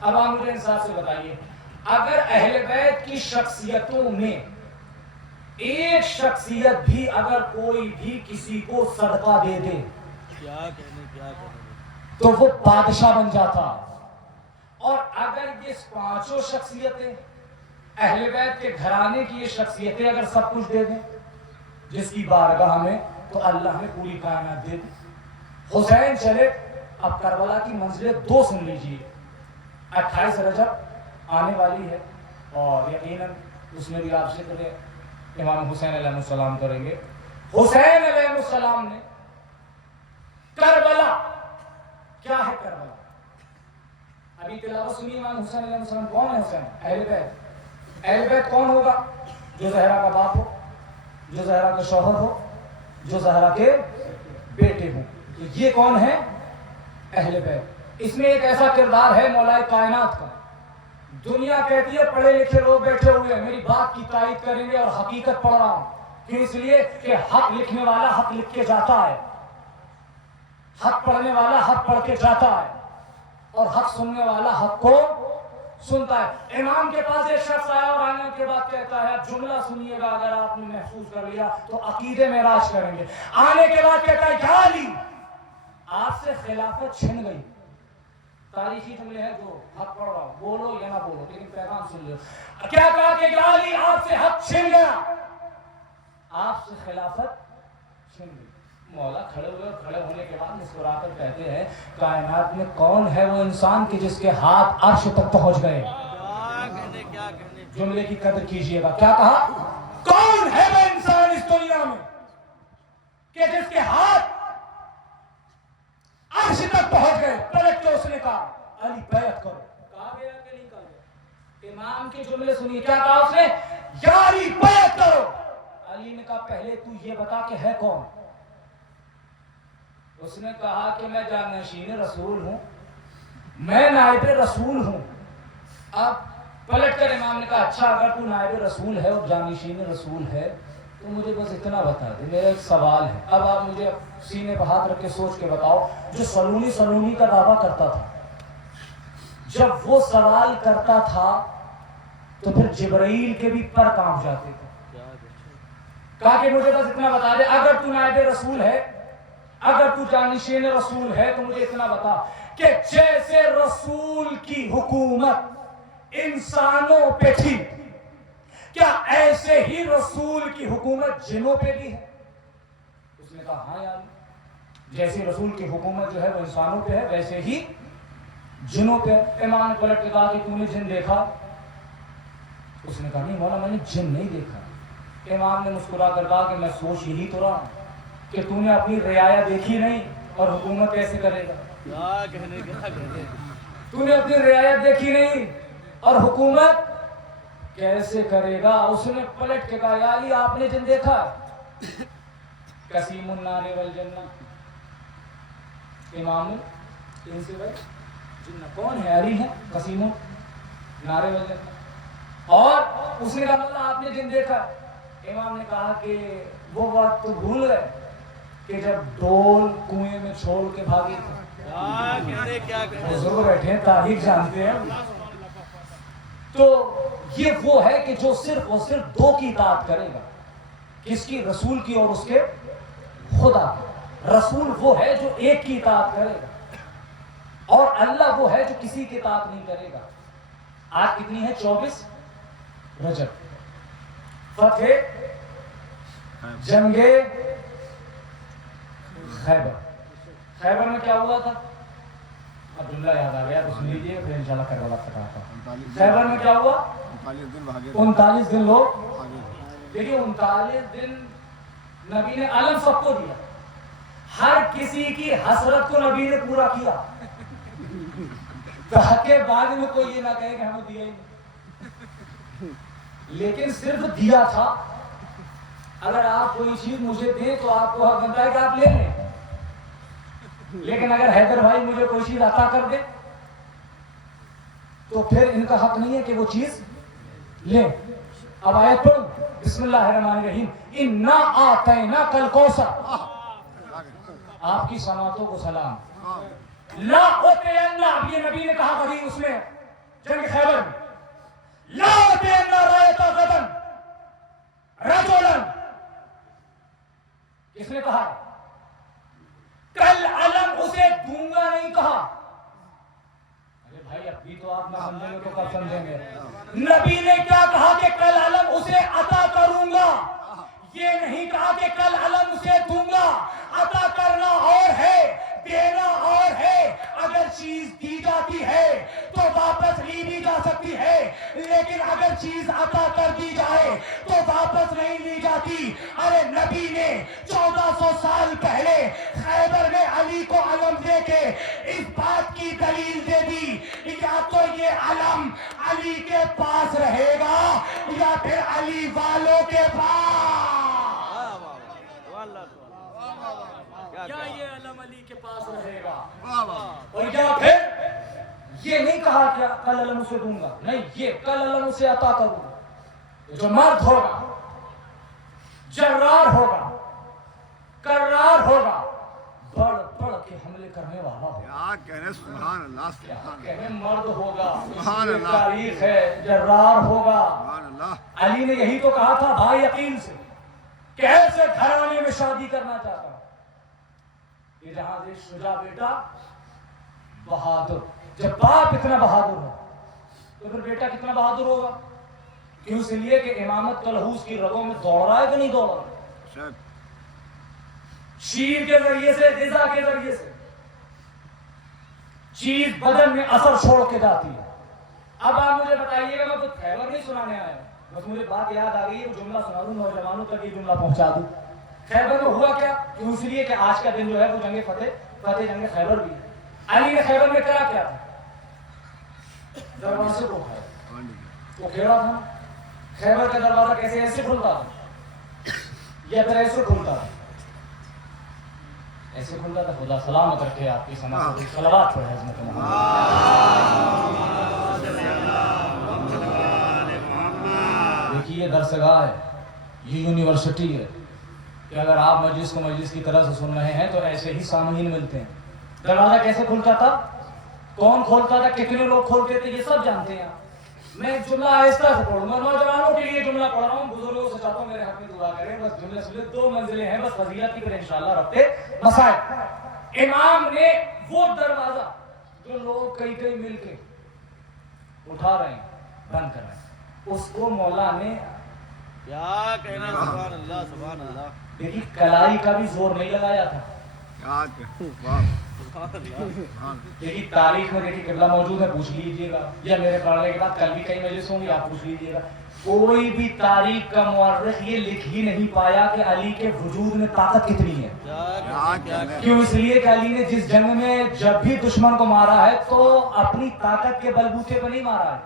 اب آپ مجھے انصاف سے بتائیے، اگر اہل بیت کی شخصیتوں میں ایک شخصیت بھی اگر کوئی بھی کسی کو صدقہ دے دے کیا کہنے تو وہ بادشاہ بن جاتا، اور اگر یہ پانچوں شخصیتیں اہل بیت کے گھرانے کی یہ شخصیتیں اگر سب کچھ دے دیں جس کی بارگاہ میں، تو اللہ نے پوری کائنات دے دی۔ حسین چلے، اب کربلا کی منزلیں دو سن لیجئے، 28 رجب آنے والی ہے، اور یقیناً اس میں بھی آپ ذکر امام حسین علیہ السلام کریں گے۔ حسین علیہ السلام نے کربلا، کیا ہے کربلا؟ ابھی تلاوت سنی امام حسین علیہ السلام کون ہے؟ حسین اہل بیت۔ اہل بیت کون ہوگا؟ جو زہرا کا باپ ہو، جو زہرا کا شوہر ہو، جو زہرا کے بیٹے ہوں، تو یہ کون ہے؟ اہل بیت۔ اس میں ایک ایسا کردار ہے مولا کائنات کا، دنیا کہتی ہے پڑھے لکھے لوگ بیٹھے ہوئے ہیں، میری بات کی تائید کریں گے، اور حقیقت پڑھ رہا ہوں، کیوں؟ اس لیے کہ حق لکھنے والا حق لکھ کے جاتا ہے، حق پڑھنے والا حق پڑھ کے جاتا ہے، اور حق سننے والا حق کو سنتا ہے۔ امام کے پاس ایک شخص آیا اور آنے کے بعد کہتا ہے، جملہ سنیے گا، اگر آپ نے محفوظ کر لیا تو عقیدے میں راج کریں گے۔ آنے کے بعد کہتا ہے، یا علی آپ سے خلافت چھن گئی۔ تاریخی جملے ہیں جو حق پڑھ رہا ہوں، بولو یا نہ بولو لیکن پیغام سن لو۔ کیا کہا کہ یا علی آپ سے حق چھن گیا، آپ سے خلافت چھن گئی۔ مولا کھڑے ہوئے، اور کھڑے ہونے کے بعد مسکرا کر کہتے ہیں، کائنات میں کون ہے وہ انسان کہ جس کے ہاتھ عرش تک پہنچ گئے؟ کیا کہنے جملے کی قدر کیجئے گا۔ کیا کہا؟ کون ہے وہ انسان اس دنیا میں کہ جس کے ہاتھ عرش تک پہنچ گئے؟ پلٹ کے اس نے کہا، علی بیعت کرو۔ کہا گیا کہ نہیں کہا گیا؟ امام کے جملے سنیے، کیا کہا اس نے؟ یا علی بیعت کرو۔ علی نے کہا، پہلے تو یہ بتا کہ ہے کون؟ اس نے کہا کہ میں جانشین رسول ہوں، میں نائب رسول ہوں۔ اب پلٹ کر امام نے کہا، اچھا اگر تو نائب رسول ہے اور جانشین رسول ہے تو مجھے بس اتنا بتا دے، میرا ایک سوال ہے۔ اب آپ مجھے سینے پہ ہاتھ رکھ کے سوچ کے بتاؤ، جو سلونی کا دعویٰ کرتا تھا، جب وہ سوال کرتا تھا تو پھر جبرائیل کے بھی پر کانپ جاتے تھے۔ کہا کہ مجھے بس اتنا بتا دے، اگر تو نائب رسول ہے، اگر تو جانشین رسول ہے تو مجھے اتنا بتا کہ جیسے رسول کی حکومت انسانوں پہ تھی، کیا ایسے ہی رسول کی حکومت جنوں پہ بھی ہے؟ اس نے کہا، ہاں یار، جیسے رسول کی حکومت جو ہے وہ انسانوں پہ ہے ویسے ہی جنوں پہ ہے۔ امام نے پلٹ کے کہا کہ تو نے جن دیکھا؟ اس نے کہا، نہیں مولا میں نے جن نہیں دیکھا۔ امام نے مسکرا کر کہا کہ میں سوچ یہی تو رہا ہوں کہ تو نے اپنی رعایا دیکھی نہیں اور حکومت کیسے کرے گا؟ کیا کہنے تو نے اپنی رعایت دیکھی نہیں اور حکومت کیسے کرے گا؟ اس نے پلٹ کے کہا، یا علی آپ نے جن دیکھا؟ قسیم النار والجنہ۔ امام ان سے بھائی جنہ کون ہے؟ علی ہے، قسیم النار والجنہ۔ اور اس نے کہا، اللہ آپ نے جن دیکھا؟ امام نے کہا کہ وہ بات تو بھول گئے کہ جب ڈول کنویں میں چھوڑ کے بھاگے تھے۔ کیا کہنے بزرگ بیٹھے ہیں، تاریخ جانتے ہیں۔ تو یہ وہ ہے کہ جو صرف اور صرف دو کی اطاعت کرے گا، کس کی؟ رسول کی اور اس کے خدا کی۔ رسول وہ ہے جو ایک کی اطاعت کرے گا، اور اللہ وہ ہے جو کسی کی اطاعت نہیں کرے گا۔ آج کتنی ہے؟ 24 رجب، فتح جنگ خیبر۔ خیبر میں کیا ہوا تھا؟ عبداللہ یاد آ گیا تو سن لیجیے، پھر انشاءاللہ کربلا فتح۔ خیبر میں کیا ہوا؟ 39 دن لوگ، دیکھیے 39 دن نبی نے علم سب کو دیا، ہر کسی کی حسرت کو نبی نے پورا کیا، تاکہ بعد میں کوئی یہ نہ کہے کہ ہمیں دیا ہی نہیں، لیکن صرف دیا تھا۔ اگر آپ کوئی چیز مجھے دیں تو آپ کو حق بنتا ہے کہ آپ لے لیں، لیکن اگر حیدر بھائی مجھے کوئی چیز عطا کر دے تو پھر ان کا حق نہیں ہے کہ وہ چیز لیں۔ اب آیت پڑھو، بسم اللہ الرحمن الرحیم، اِنَّا آتَيْنَاكَ الْكَوْثَرَ۔ آپ کی سماعتوں کو سلام. لا اطیعن، اب یہ نبی نے کہا کبھی اس میں جنگ خیبر میں، لا اطیعن رایۃ غدا رجلا، کس نے کہا؟ کل علم اسے دوں گا نہیں کہا. ارے بھائی اب بھی تو آپ نہ سمجھیں گے تو کب سمجھیں گے؟ نبی نے کیا کہا کہ کل علم اسے عطا کروں گا، یہ نہیں کہا کہ کل علم اسے دوں گا. عطا کرنا اور ہے، دینا اور ہے. اگر چیز دی جاتی ہے تو واپس لی بھی جا سکتی ہے، لیکن اگر چیز عطا کر دی جائے تو واپس نہیں لی جاتی. ارے نبی نے 1400 سال پہلے خیبر میں علی کو علم دے کے اس بات کی دلیل دے دی، یا تو یہ علم علی کے پاس رہے گا یا پھر علی والوں کے پاس. یا یہ علم علی کے پاس رہے گا اور یا پھر یہ نہیں کہا کہ کل علم اسے دوں گا، نہیں، یہ کل علم اسے عطا کروں گا. جو مرد ہوگا، جرار ہوگا، کرار ہوگا، بڑھ بڑھ کے حملے کرنے والا ہوگا. کیا کہنے، سبحان اللہ، سبحان اللہ، کہنے مرد ہوگا، سبحان اللہ. تاریخ ہے، جرار ہوگا. سبحان اللہ. علی نے یہی تو کہا تھا بھائی عقیل سے کہ ایسے گھرانے میں شادی کرنا چاہتا ہوں کہ جہاں سے شجاع بیٹا بہادر. جب باپ اتنا بہادر ہو تو پھر بیٹا کتنا بہادر ہوگا؟ کیوں؟ اس لیے کہ امامت طلحوس کی رگوں میں دوڑ رہا ہے کہ نہیں دوڑ رہا ہے؟ شیر کے ذریعے سے، غذا کے ذریعے سے چیز بدن میں اثر چھوڑ کے جاتی ہے. اب آپ مجھے بتائیے گا، میں کچھ خیبر نہیں سنانے آیا، بس مجھے بات یاد آ گئی ہے، وہ جملہ سنا دوں، نوجوانوں تک یہ جملہ پہنچا دوں. خیبر میں ہوا کیا؟ کیوں؟ اس لیے کہ آج کا دن جو ہے وہ جنگ فتح جنگ خیبر بھی ہے. علی نے خیبر میں کرا کیا تھا؟ دروازے کو کھایا، وہ کھیڑا تھا. خیبر کا دروازہ کیسے ایسے کھلتا تھا یا پھر ایسے کھلتا تھا؟ ایسے کھلتا تھا. خدا سلامت رکھے آپ کی سماعت. صلوات پڑھے حضرت محمد. دیکھیے یہ درسگاہ ہے، یہ یونیورسٹی ہے کہ اگر آپ مجلس کو مجلس کی طرح سے سن رہے ہیں تو ایسے ہی سامعین ملتے ہیں. دروازہ کیسے کھلتا تھا؟ کون کھولتا تھا؟ کتنے لوگ کھولتے تھے؟ یہ سب جانتے ہیں. میں جملہ آہستہ سے پڑھوں گا، نوجوانوں کے لیے جملہ پڑھ رہا ہوں، بزرگوں سے چاہتا ہوں میرے حق میں دعا کریں. بس جملے سنیں، 2 منزلیں ہیں بس فضیلت کی، پھر انشاءاللہ ربطے مسائل. امام نے وہ دروازہ جو لوگ کئی مل کے اٹھا رہے ہیں، بند کر رہے ہیں، اس کو مولا نے کیا کہنا، سبحان اللہ، سبحان اللہ. دیکھیے کلائی کا بھی زور نہیں لگایا تھا. کیا کہنے، واہ، سبحان اللہ. دیکھیے تاریخ میں دیکھیے قبلہ موجود ہے، پوچھ لیجئے گا، یا میرے پڑھنے کے بعد کل بھی کئی مجلس ہوں گی، آپ پوچھ لیجئے گا. کوئی بھی تاریخ کا مورخ یہ لکھ ہی نہیں پایا کہ علی کے وجود میں طاقت کتنی ہے. کیوں؟ اس لیے کہ علی نے جس جنگ میں جب بھی دشمن کو مارا ہے تو اپنی طاقت کے بلبوتے پہ نہیں مارا ہے،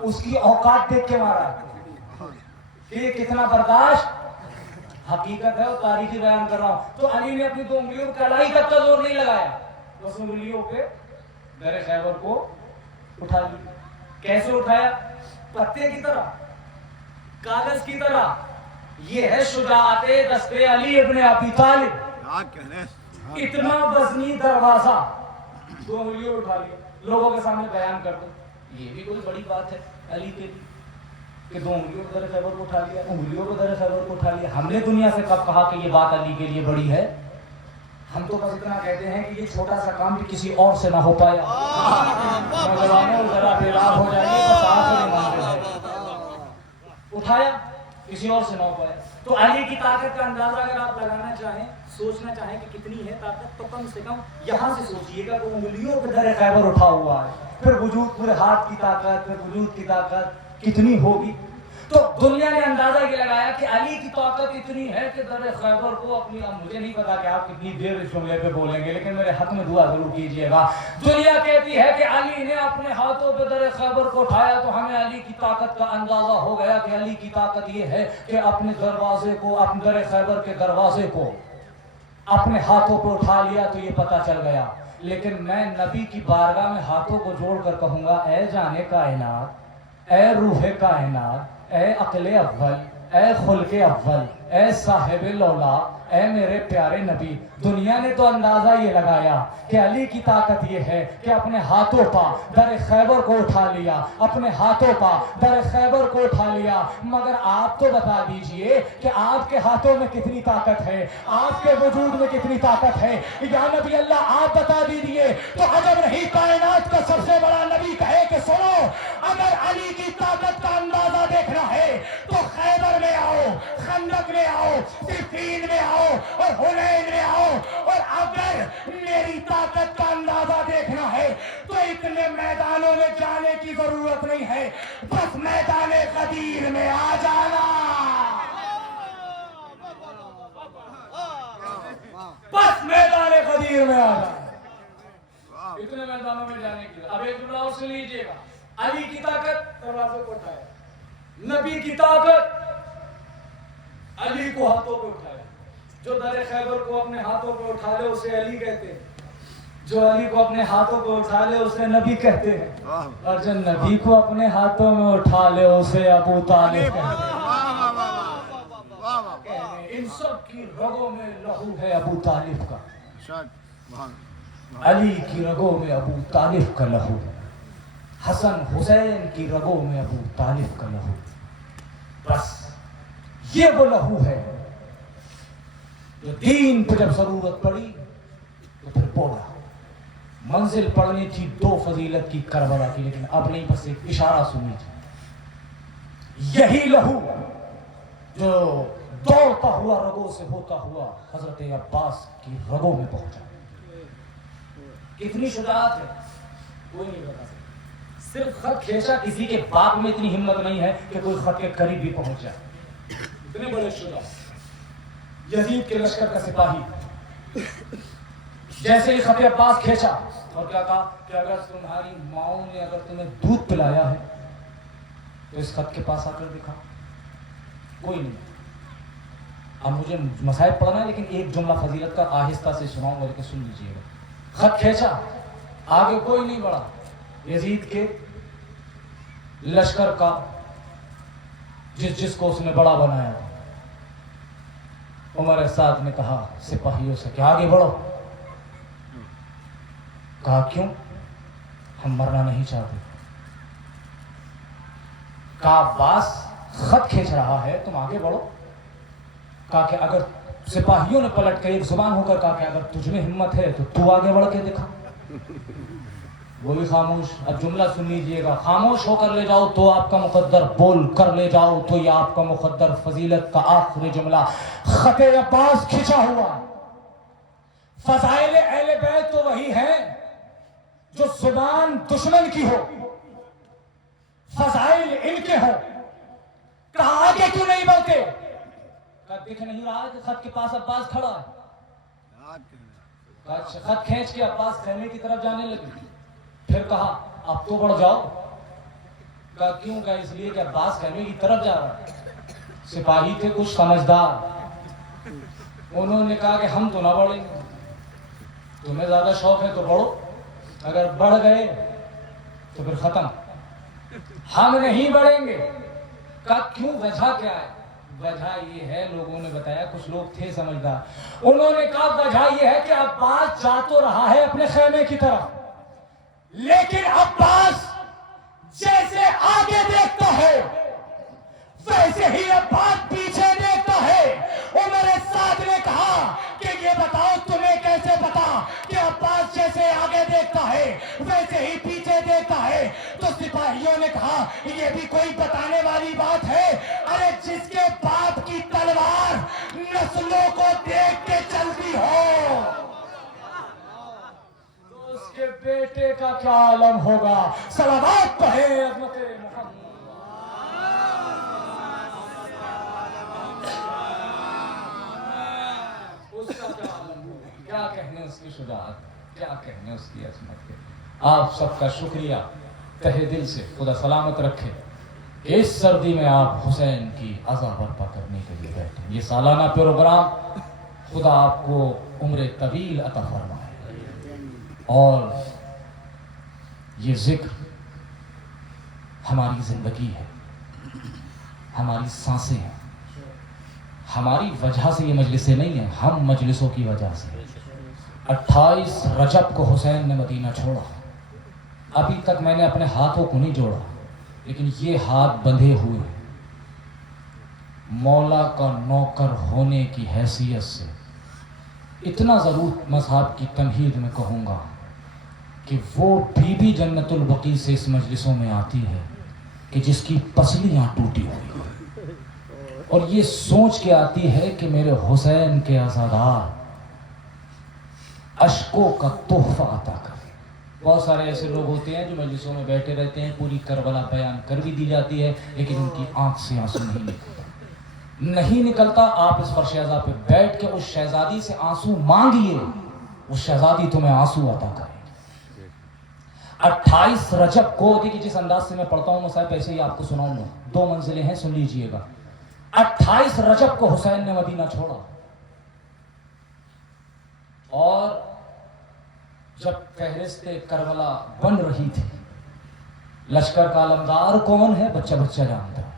اس کی اوقات دیکھ کے مارا ہے کہ یہ کتنا برداشت. حقیقت ہے اور تاریخی بیان کر رہا ہوں. تو علی نے اپنی 2 انگلیوں پہ کلائی تک کا زور نہیں لگایا، بس انگلیوں پہ در خیبر کو اٹھا لیا. کیسے اٹھایا؟ پتے کی طرح، کاغذ کی طرح. یہ ہے شجاعت دست علی ابن ابی طالب. کیا کہنے، اتنا وزنی دروازہ 2 انگلیوں اٹھا لیا، لوگوں کے سامنے بیان کر دو. یہ بھی کوئی بڑی بات ہے علی کے لیے کہ 2 انگلیوں کو در خیبر کو اٹھا لیا، انگلیوں کو در خیبر کو اٹھا لیا. ہم نے دنیا سے کب کہا کہ یہ بات علی کے لیے بڑی ہے؟ ہم تو بس اتنا کہتے ہیں کہ یہ چھوٹا سا کام بھی کسی اور سے نہ ہو پایا. نوجوانوں ذرا بیدار ہو جائیے، بس آخری منزل ہے. اٹھایا، کسی اور سے نہ ہو پایا. تو علی کی طاقت کا اندازہ اگر آپ لگانا چاہیں، سوچنا چاہیں کہ کتنی ہے طاقت، تو کم سے کم یہاں سے سوچئے گا کہ انگلیوں پہ در خیبر اٹھا ہوا ہے. پھر وجود، پورے ہاتھ کی طاقت، پھر وجود کی طاقت کتنی ہوگی. تو دنیا نے اندازہ یہ لگایا کہ علی کی طاقت اتنی ہے کہ در خیبر کو اپنی، مجھے نہیں پتا کہ آپ کتنی دیر اس جملے پہ بولیں گے، لیکن میرے حق میں دعا ضرور کیجئے گا. دنیا کہتی ہے کہ علی نے اپنے ہاتھوں پہ در خیبر کو اٹھایا، تو ہمیں علی کی طاقت کا اندازہ ہو گیا کہ علی کی طاقت یہ ہے کہ اپنے دروازے کو، اپنے در خیبر کے دروازے کو اپنے ہاتھوں پہ اٹھا لیا. تو یہ پتا چل گیا. لیکن میں نبی کی بارگاہ میں ہاتھوں کو جوڑ کر کہوں گا، اے جان کائنات، اے روح کائنات، اے عقل اول، اے خلق اول، اے صاحب لولا، اے میرے پیارے نبی، دنیا نے تو اندازہ یہ لگایا کہ علی کی طاقت یہ ہے کہ اپنے ہاتھوں پا در خیبر کو اٹھا لیا، اپنے ہاتھوں پا در خیبر کو اٹھا لیا، مگر آپ تو بتا دیجئے کہ آپ کے ہاتھوں میں کتنی طاقت ہے، آپ کے وجود میں کتنی طاقت ہے؟ یا نبی اللہ آپ بتا دیجئے تو عجب نہیں کائنات کا سب سے بڑا نبی کہے کہ سنو، اگر علی کی طاقت کا اندازہ دیکھنا ہے تو خیبر میں آؤ، خندق میں آؤ، صفین میں آؤ اور حنین میں آؤ، اور اگر میری طاقت کا اندازہ دیکھنا ہے تو اتنے میدانوں میں جانے کی ضرورت نہیں ہے، بس میدان غدیر میں آ جانا، بس میدان غدیر میں آ جانا، اتنے میدانوں میں جانے کی۔ اب ایک جملہ اور سن لیجئے گا، علی کی طاقت دروازے کو اٹھایا، نبی کی طاقت علی کو ہاتھوں پہ اٹھایا، جو در خیبر کو اپنے ہاتھوں پہ اٹھا لے اسے علی کہتے ہیں، جو علی کو اپنے ہاتھوں پہ اٹھا لے اسے نبی کہتے ہیں، اور جو نبی کو اپنے ہاتھوں میں اٹھا لے اسے ابو طالب کہتے ہیں۔ ان سب کی رگوں میں لہو ہے ابو طالب کا، علی کی رگوں میں ابو طالب کا لہو، حسن حسین کی رگوں میں ابو طالب کا لہو، بس یہ وہ لہو ہے جو دین پہ جب ضرورت پڑی تو پھر بولا۔ منزل پڑنی تھی دو فضیلت کی کربلا کی، لیکن اب نہیں، بس ایک اشارہ سنی تھی۔ یہی لہو جو دوڑتا ہوا رگوں سے ہوتا ہوا حضرت عباس کی رگوں میں پہنچا۔ کتنی شجاعت ہے کوئی نہیں بتا سکتا، صرف خط کھینچا، کسی کے باپ میں اتنی ہمت نہیں ہے کہ کوئی خط کے قریب بھی پہنچ جائے، اتنے بڑے شجاع۔ یزید کے لشکر کا سپاہی جیسے ہی خط عباس کھینچا اور کیا کہا کہ اگر تمہاری ماؤں نے اگر تمہیں دودھ پلایا ہے تو اس خط کے پاس آ کر دکھا۔ کوئی نہیں، اب مجھے مصائب پڑھنا ہے لیکن ایک جملہ فضیلت کا آہستہ سے سناؤں گا، لیکن سن لیجیے گا۔ خط کھینچا، آگے کوئی نہیں بڑھا، یزید کے لشکر کا جس کو اس نے بڑا بنایا تھا، عمر سعد نے کہا سپاہیوں سے کہ آگے بڑھو۔ کہا کیوں؟ ہم مرنا نہیں چاہتے۔ کہا عباس خط کھینچ رہا ہے، تم آگے بڑھو۔ کہا کہ اگر سپاہیوں نے پلٹ کر ایک زبان ہو کر کہا کہ اگر تجھ میں ہمت ہے تو آگے بڑھ کے دکھا۔ وہ بھی خاموش۔ اب جملہ سن لیجئے گا، خاموش ہو کر لے جاؤ تو آپ کا مقدر، بول کر لے جاؤ تو یہ آپ کا مقدر۔ فضیلت کا آخری جملہ، خط عباس کھچا ہوا۔ فضائل اہل بیت تو وہی ہیں جو زبان دشمن کی ہو، فضائل ان کے ہو۔ کہا آگے کیوں نہیں بڑھتے؟ کہا دیکھ نہیں رہا کہ خط کے پاس عباس کھڑا ہے؟ خط کھینچ کے عباس خیمے کی طرف جانے لگے۔ پھر کہا اب تو بڑھ جاؤ۔ کہا کیوں؟ کہا اس لیے کہ عباس خیمے کی طرف جا رہا ہے۔ سپاہی تھے کچھ سمجھدار، انہوں نے کہا کہ ہم تو نہ بڑھیں گے، تمہیں زیادہ شوق ہے تو بڑھو، اگر بڑھ گئے تو پھر ختم، ہم نہیں بڑھیں گے۔ کہا کیوں؟ وجہ کیا ہے؟ وجہ یہ ہے، لوگوں نے بتایا، کچھ لوگ تھے سمجھدار، انہوں نے کہا وجہ یہ ہے کہ عباس جا تو رہا ہے اپنے خیمے کی طرف، لیکن عباس جیسے آگے دیکھتا ہے ویسے ہی عباس پیچھے دیکھتا ہے۔ عمر سعد نے کہا کہ یہ بتاؤ تمہیں کیسے پتا کہ عباس جیسے آگے دیکھتا ہے ویسے ہی پیچھے دیکھتا ہے؟ تو سپاہیوں نے کہا یہ بھی کوئی بتانے والی بات ہے؟ ارے جس کے باپ کی تلوار نسلوں کو دیکھ کے چلتی ہو تو اس کے بیٹے کا کیا عالم ہوگا؟ صلوات پڑھے عظمت محمد۔ اس کا کیا عالم ہوگا؟ کیا کہنے اس کی شجاعت، کیا کہنے اس کی عظمت۔ آپ سب کا شکریہ تہہ دل سے، خدا سلامت رکھے کہ اس سردی میں آپ حسین کی عزا برپا کرنے کے لیے بیٹھے۔ یہ سالانہ پروگرام خدا آپ کو عمر طویل عطا فرمائے، اور یہ ذکر ہماری زندگی ہے، ہماری سانسیں ہیں، ہماری وجہ سے یہ مجلسیں نہیں ہیں، ہم مجلسوں کی وجہ سے۔ 28 رجب کو حسین نے مدینہ چھوڑا، ابھی تک میں نے اپنے ہاتھوں کو نہیں جوڑا، لیکن یہ ہاتھ بندھے ہوئے مولا کا نوکر ہونے کی حیثیت سے اتنا ضرور مذہب کی تمہید میں کہوں گا کہ وہ بی بی جنت البقیع سے اس مجلسوں میں آتی ہے کہ جس کی پسلیاں ٹوٹی ہوئی ہیں، اور یہ سوچ کے آتی ہے کہ میرے حسین کے عزادار اشکوں کا تحفہ عطا کرے۔ بہت سارے ایسے لوگ ہوتے ہیں جو مجلسوں میں بیٹھے رہتے ہیں، پوری کربلا بیان کر بھی دی جاتی ہے، لیکن ان کی آنکھ سے آنسو نہیں نکلتا۔ آپ اس فرش اعضا پہ بیٹھ کے اس شہزادی سے آنسو مانگیے، اس شہزادی تمہیں آنسو عطا کرے۔ 28 رجب کو دیکھیے جس انداز سے میں پڑھتا ہوں صاحب ایسے ہی آپ کو سناؤں گا، 2 منزلیں ہیں، سن لیجئے گا۔ 28 رجب کو حسین نے مدینہ چھوڑا، اور جب فہرست کربلا بن رہی تھی، لشکر کا علمدار کون ہے بچہ بچہ جانتا ہے،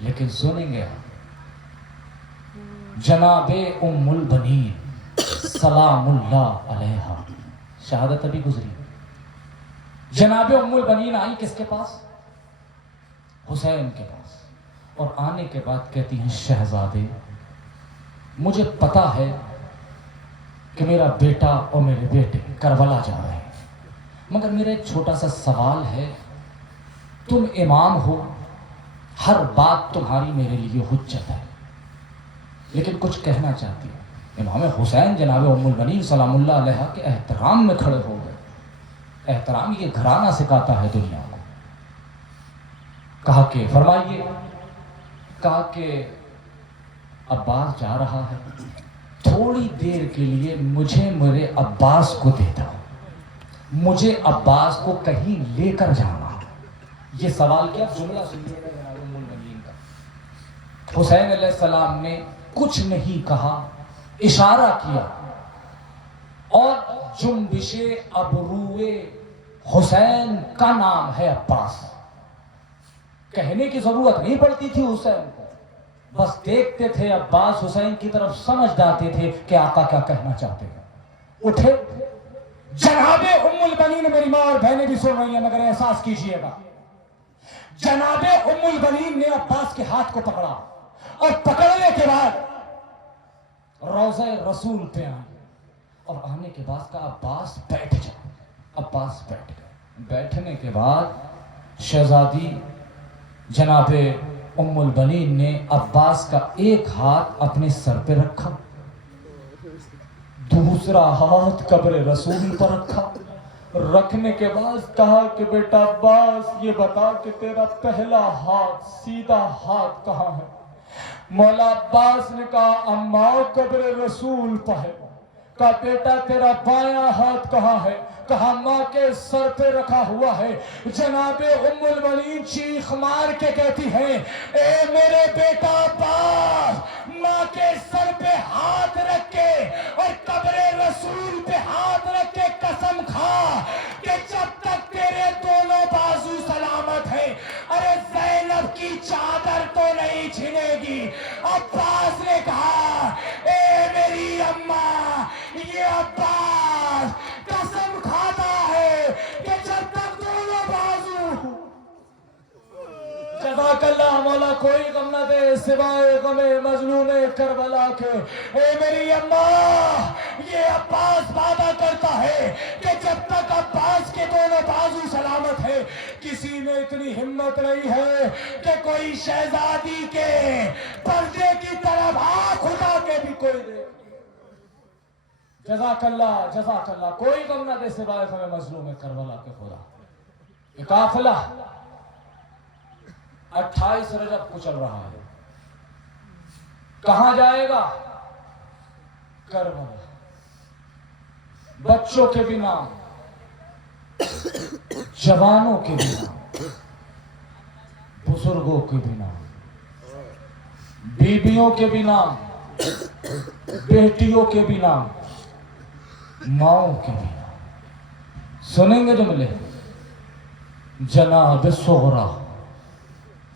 لیکن سنیں گے جناب ام البنین سلام اللہ علیہا، شہادت ابھی گزری، جناب ام البنین آئی کس کے پاس؟ حسین کے پاس، اور آنے کے بعد کہتی ہیں شہزادے مجھے پتا ہے کہ میرا بیٹا اور میرے بیٹے کربلا جا رہے ہیں، مگر میرا ایک چھوٹا سا سوال ہے، تم امام ہو، ہر بات تمہاری میرے لیے حجت ہے، لیکن کچھ کہنا چاہتی ہوں۔ امام حسین جناب ام البنین سلام اللہ علیہ کے احترام میں کھڑے ہو گئے۔ احترام یہ گھرانہ سکھاتا ہے دنیا کو۔ کہا کہ فرمائیے، کہا کہ عباس جا رہا ہے، تھوڑی دیر کے لیے مجھے میرے عباس کو دے دو، مجھے عباس کو کہیں لے کر جانا۔ یہ سوال کیا، جملہ سنیے گا جناب ام البنین کا۔ حسین علیہ السلام نے کچھ نہیں کہا، اشارہ کیا، اور جنبش ابروئے حسین کا نام ہے عباس۔ کہنے کی ضرورت نہیں پڑتی تھی حسین کو، بس دیکھتے تھے عباس حسین کی طرف، سمجھ جاتے تھے کہ آقا کیا کہنا چاہتے ہیں۔ اٹھے، جناب ام البنین، میری ماں اور بہنیں بھی سن رہی ہیں مگر احساس کیجئے گا، جناب ام البنین نے عباس کے ہاتھ کو پکڑا، اور پکڑنے کے بعد روضہ رسول پہ آئے، اور آنے کے بعد کہا عباس بیٹھ جاؤ۔ عباس بیٹھ گئے۔ بیٹھنے کے بعد شہزادی جناب ام البنین نے عباس کا ایک ہاتھ اپنے سر پہ رکھا، دوسرا ہاتھ قبر رسول پر رکھا، رکھنے کے بعد کہا کہ بیٹا عباس یہ بتا کہ تیرا پہلا ہاتھ سیدھا ہاتھ کہاں ہے؟ مولا عباس نے کہا اماں قبر رسول پر ہے۔ کہا بیٹا تیرا بایاں ہاتھ کہاں ہے؟ کہا ماں کے سر پہ رکھا ہوا ہے۔ جناب ام البنین چیخ مار کے کہتی ہیں اے میرے بیٹا عباس، ماں کے سر پہ ہاتھ رکھ کے اور قبر رسول پہ ہاتھ رکھ کے قسم کھا کہ جب تک تیرے دونوں بازو سلامت ہیں ارے زینب کی چادر تو نہیں چھنے گی۔ عباس نے کہا اے میری اماں، یہ عباس قسم کھاتا ہے کہ جب تک دونوں بازو، جزاک اللہ مولا کوئی غم نہ دے سوائے غم مظلوم کربلا کے۔ اے میری اماں، یہ عباس وعدہ کرتا ہے کہ جب تک عباس کے دونوں بازو سلامت ہے کسی میں اتنی ہمت نہیں ہے کہ کوئی شہزادی کے پردے کی طرف آنکھ اٹھا کے بھی کوئی دے۔ جزاک اللہ کوئی غم نہ دے سوائے غم مظلوم کربلا کے خدا۔ یہ قافلہ 28 رجب کو چل رہا ہے، کہاں جائے گا؟ کربلا۔ بچوں کے بھی نام، جوانوں کے بھی نام، بزرگوں کے بھی نام، بیویوں کے بھی نام، بیٹیوں کے بھی نام، ماؤں کے بھی نام۔ سنیں گے جملے، جناب صغرا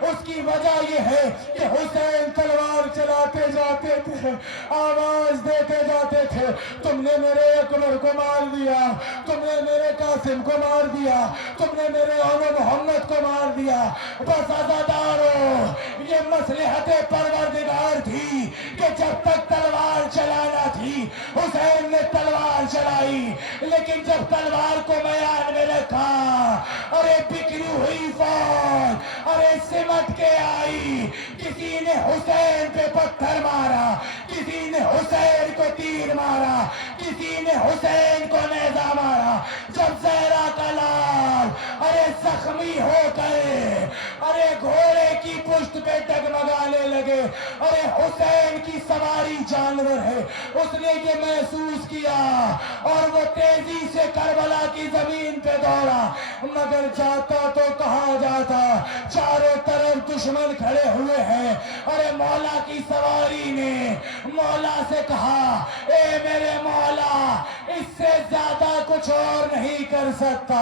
اس کی وجہ یہ ہے کہ حسین تلوار چلاتے جاتے تھے، آواز دیتے جاتے تھے، تم نے میرے اکبر کو مار دیا، تم نے میرے قاسم کو مار دیا، تم نے میرے اولو محمد کو مار دیا۔ بس عزادارو، یہ مصلحت پروردگار تھی کہ جب تک تلوار چلانا تھی حسین نے تلوار چلائی، لیکن جب تلوار کو میدان میں رکھا، ارے بکھری ہوئی فوج، ارے سمٹ کے آئی، کسی نے حسین پہ پتھر مارا، کسی نے حسین کو تیر مارا، کسی نے حسین کو نیزہ مارا۔ جب زہرا کا لال ارے زخمی ہو گئے، ارے گھوڑے کی پشت پہ ڈگمگانے لگے، ارے حسین کی سواری جانور ہے، اس نے یہ محسوس کیا اور وہ تیزی سے کربلا کی زمین پہ دوڑا، مگر جاتا تو کہاں جاتا، چاروں طرف دشمن کھڑے ہوئے ہیں۔ ارے مولا کی سواری نے مولا سے کہا، اے میرے مولا، اس سے زیادہ کچھ اور نہیں کر سکتا،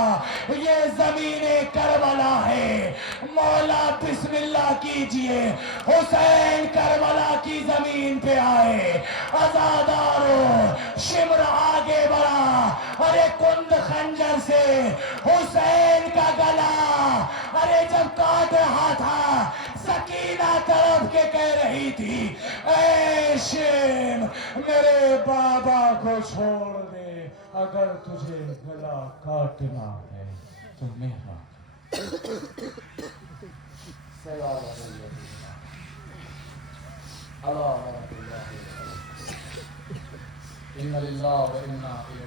یہ زمین کربلا ہے، مولا بسم اللہ کیجئے۔ حسین کربلا کی زمین پہ آئے، عزادارو شمر آگے بڑھا، ارے کند خنجر سے حسین کا گلا ارے جب کاٹ رہا تھا، سکینہ طرف کے کہہ رہی تھی، اے شم میرے بابا کو چھوڑ دے، اگر تجھے گلا کاٹنا ہے تو میرا سلام علیکم۔ ان للہ و انا الیہ